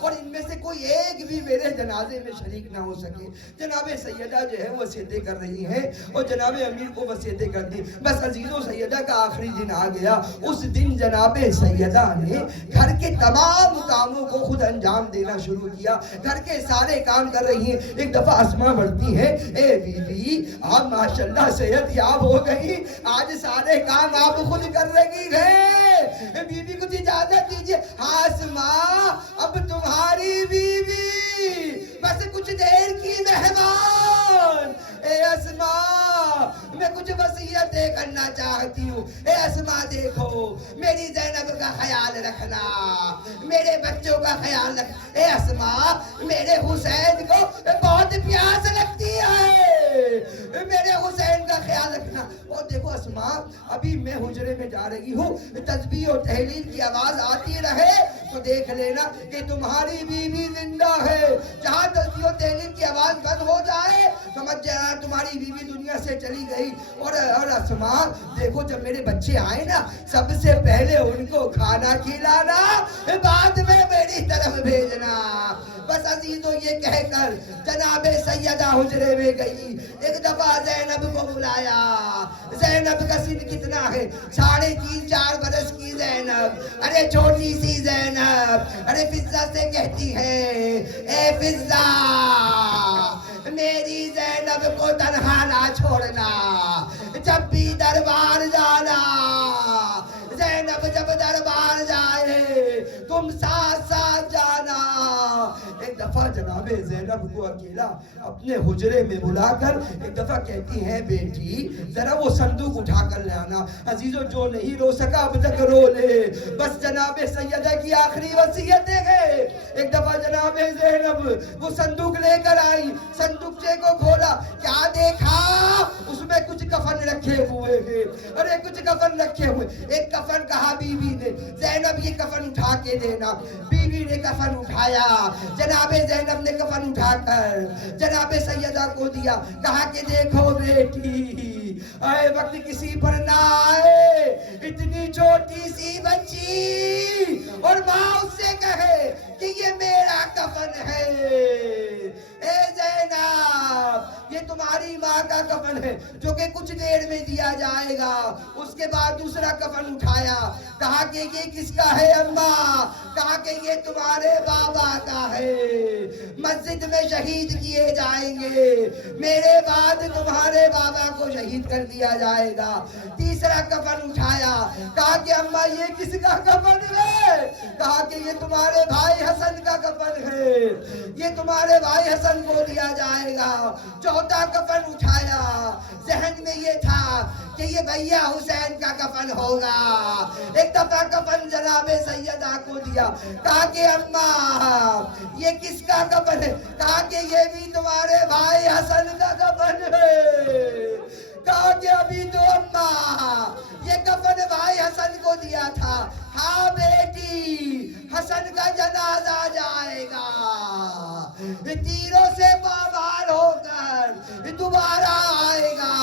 اور ان میں سے کوئی ایک بھی میرے جنازے میں شریک نہ ہو سکے۔ جناب سیدہ جو ہے وصیتیں کر رہی ہیں اور جناب امیر کو وصیتیں کر دی۔ بس عزیزو سیدہ کا آخری دن آ گیا۔ اس دن جناب سیدہ نے گھر کے تمام کاموں کو خود انجام دینا شروع کیا، گھر کے سارے کام کر رہی ہیں۔ ایک دفعہ اسما بڑھتی ہے، اے بی بی آپ ماشاءاللہ صحت یاب ہو گئی، آج سارے کام آپ خود کر رہی ہیں، بی بی کچھ اجازت دیجئے۔ ہاں اسما اب تمہاری بیوی بس کچھ دیر کی مہمان، اے اسما میں کچھ وصیتیں کرنا چاہتی ہوں، اے اسما دیکھو میری زینب کا خیال رکھنا، میرے بچوں کا خیال رکھنا، اے اسما میرے حسین کو بہت پیاس لگتی ہے، میرے حسین کا خیال رکھنا۔ اور دیکھو اسما ابھی میں حجرے میں جا رہی ہوں، تسبیح و تحلیل کی آواز آتی رہے تو دیکھ لینا کہ تمہاری بیوی زندہ ہے، جہاں تسبیح و تحلیل کی آواز بند ہو جائے سمجھ جانا تمہاری بیوی دنیا سے چلی گئی۔ اور اسما دیکھو جب میرے بچے آئے نا سب سے پہلے ان کو کھانا کھلانا، بعد میں میری طرف بھیجنا۔ بس عزیزو یہ کہہ کر جناب سیدہ حجرے میں گئی، ایک دفعہ زینب کو بلایا۔ زینب کا سن کتنا ہے؟ 3.5-4 برس کی زینب، ارے چھوٹی سی زینب، ارے فضہ سے کہتی ہے اے فضہ میری زینب کو تنہا نہ چھوڑنا، جب بھی دربار جانا، زینب جب دربار جائے تم ساتھ ساتھ جانا۔ ایک دفعہ جناب زینب کو اکیلا اپنے حجرے میں بلا کر ایک دفعہ کہتی ہیں بیٹی ذرا وہ صندوق اٹھا کر لانا۔ عزیزو جو نہیں رو سکا اب تک رو لے، بس جناب سیدہ کی آخری وصیتیں ہیں۔ ایک دفعہ جناب زینب وہ صندوق لے کر آئی، صندوقچے کو کھولا، کیا دیکھا اس میں کچھ کفن رکھے ہوئے ہیں، ارے کچھ کفن رکھے ہوئے۔ ایک کفن کہا بی بی نے زینب یہ کفن اٹھا کے دینا، بی بی نے کفن اٹھایا، جناب زینب نے کفن اٹھا کر جناب سیدہ کو دیا، کہا کہ دیکھو بیٹی آئے وقت کسی پر نہ آئے، اتنی چھوٹی سی بچی اور ماں اس سے کہے کہ یہ میرا کفن ہے، اے زینب یہ تمہاری ماں کا کفن ہے جو کہ کچھ دیر میں دیا جائے گا۔ اس کے بعد دوسرا کفن اٹھایا، کہا کہ یہ کس کا ہے اماں؟ کہا کہ یہ تمہارے بابا کا ہے، مسجد میں شہید کیے جائیں گے، میرے بعد تمہارے بابا کو شہید کر دیا جائے گا۔ تیسرا کفن اٹھایا، کہا کہ اماں یہ کس کا کفن ہے؟ کہا کہ یہ تمہارے بھائی حسن کا کفن ہے، یہ تمہارے بھائی حسن کو دیا جائے گا۔ چوتھا کفن اٹھایا، ذہن میں یہ تھا کہ یہ بھیا حسین کا کفن ہوگا۔ ایک دفعہ کفن جناب سیدہ کو دیا، کہا کہ اماں یہ کس کا کفن ہے؟ کہا کہ یہ بھی تمہارے بھائی حسن کا کفن ہے۔ کہا کہ ابھی تو اماں یہ کفن بھائی حسن کو دیا تھا، ہاں بیٹی حسن کا جنازہ جائے گا، تیروں سے پامال ہو کر دوبارہ آئے گا،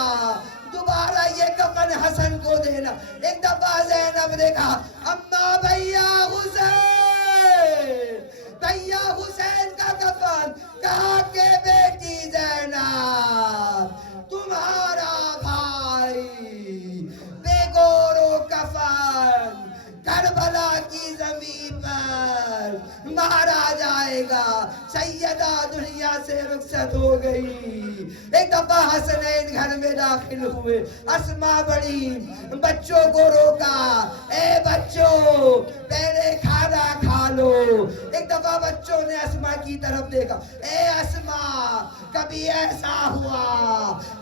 دوبارہ یہ کفن حسن کو دینا۔ ایک دفعہ زینب نے کہا اماں بھیا حسین، بھیا حسین کا کفن، کہا کہ بیٹی زینب تمہارا بھائی بے گور و کفن کربلا کی زمین پر مارا جائے گا۔ سیدہ دنیا سے رخصت ہو گئی۔ ایک دفعہ حسنین گھر میں داخل ہوئے، اسماء بڑی بچوں کو روکا، اے بچوں پہلے کھانا کھا لو۔ ایک دفعہ بچوں نے اسماء کی طرف دیکھا، اے اسماء کبھی ایسا ہوا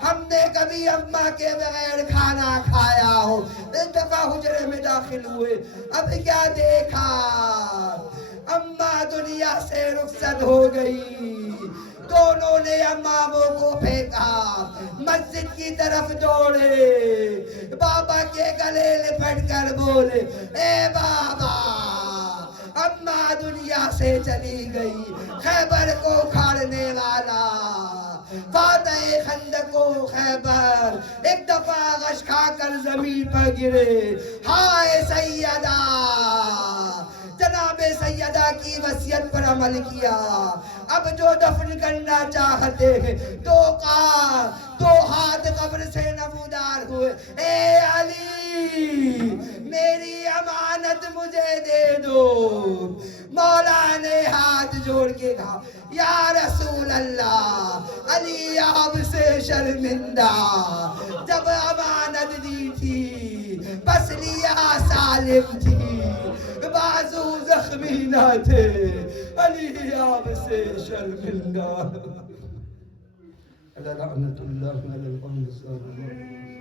ہم نے کبھی اماں کے بغیر کھانا کھایا ہو؟ ایک دفعہ حجرے میں داخل ہوئے، اب کیا دیکھا اماں دنیا سے رخصت ہو گئی۔ دونوں نے اماموں کو پھینکا، مسجد کی طرف دوڑے، بابا کے گلے لپٹ کر بولے اے بابا اماں دنیا سے چلی گئی، خیبر کو اکھاڑنے والا فاتح خندق و خیبر ایک دفعہ غش کھا کر زمین پر گرے۔ ہائے سیدہ، جناب سیدہ کی وصیت پر عمل کیا، اب جو دفن کرنا چاہتے ہیں دو ہاتھ قبر سے نمودار ہوئے، اے علی میری امانت مجھے دے دو۔ مولا نے ہاتھ جوڑ کے کہا یا رسول اللہ، علی آپ سے شرمندہ، جب امانت دی تھی بس لیا سالم تھی، بازو زخمی نہ تھے، علی آپ سے شرمندہ۔ لعنت اللہ علی الظالمین۔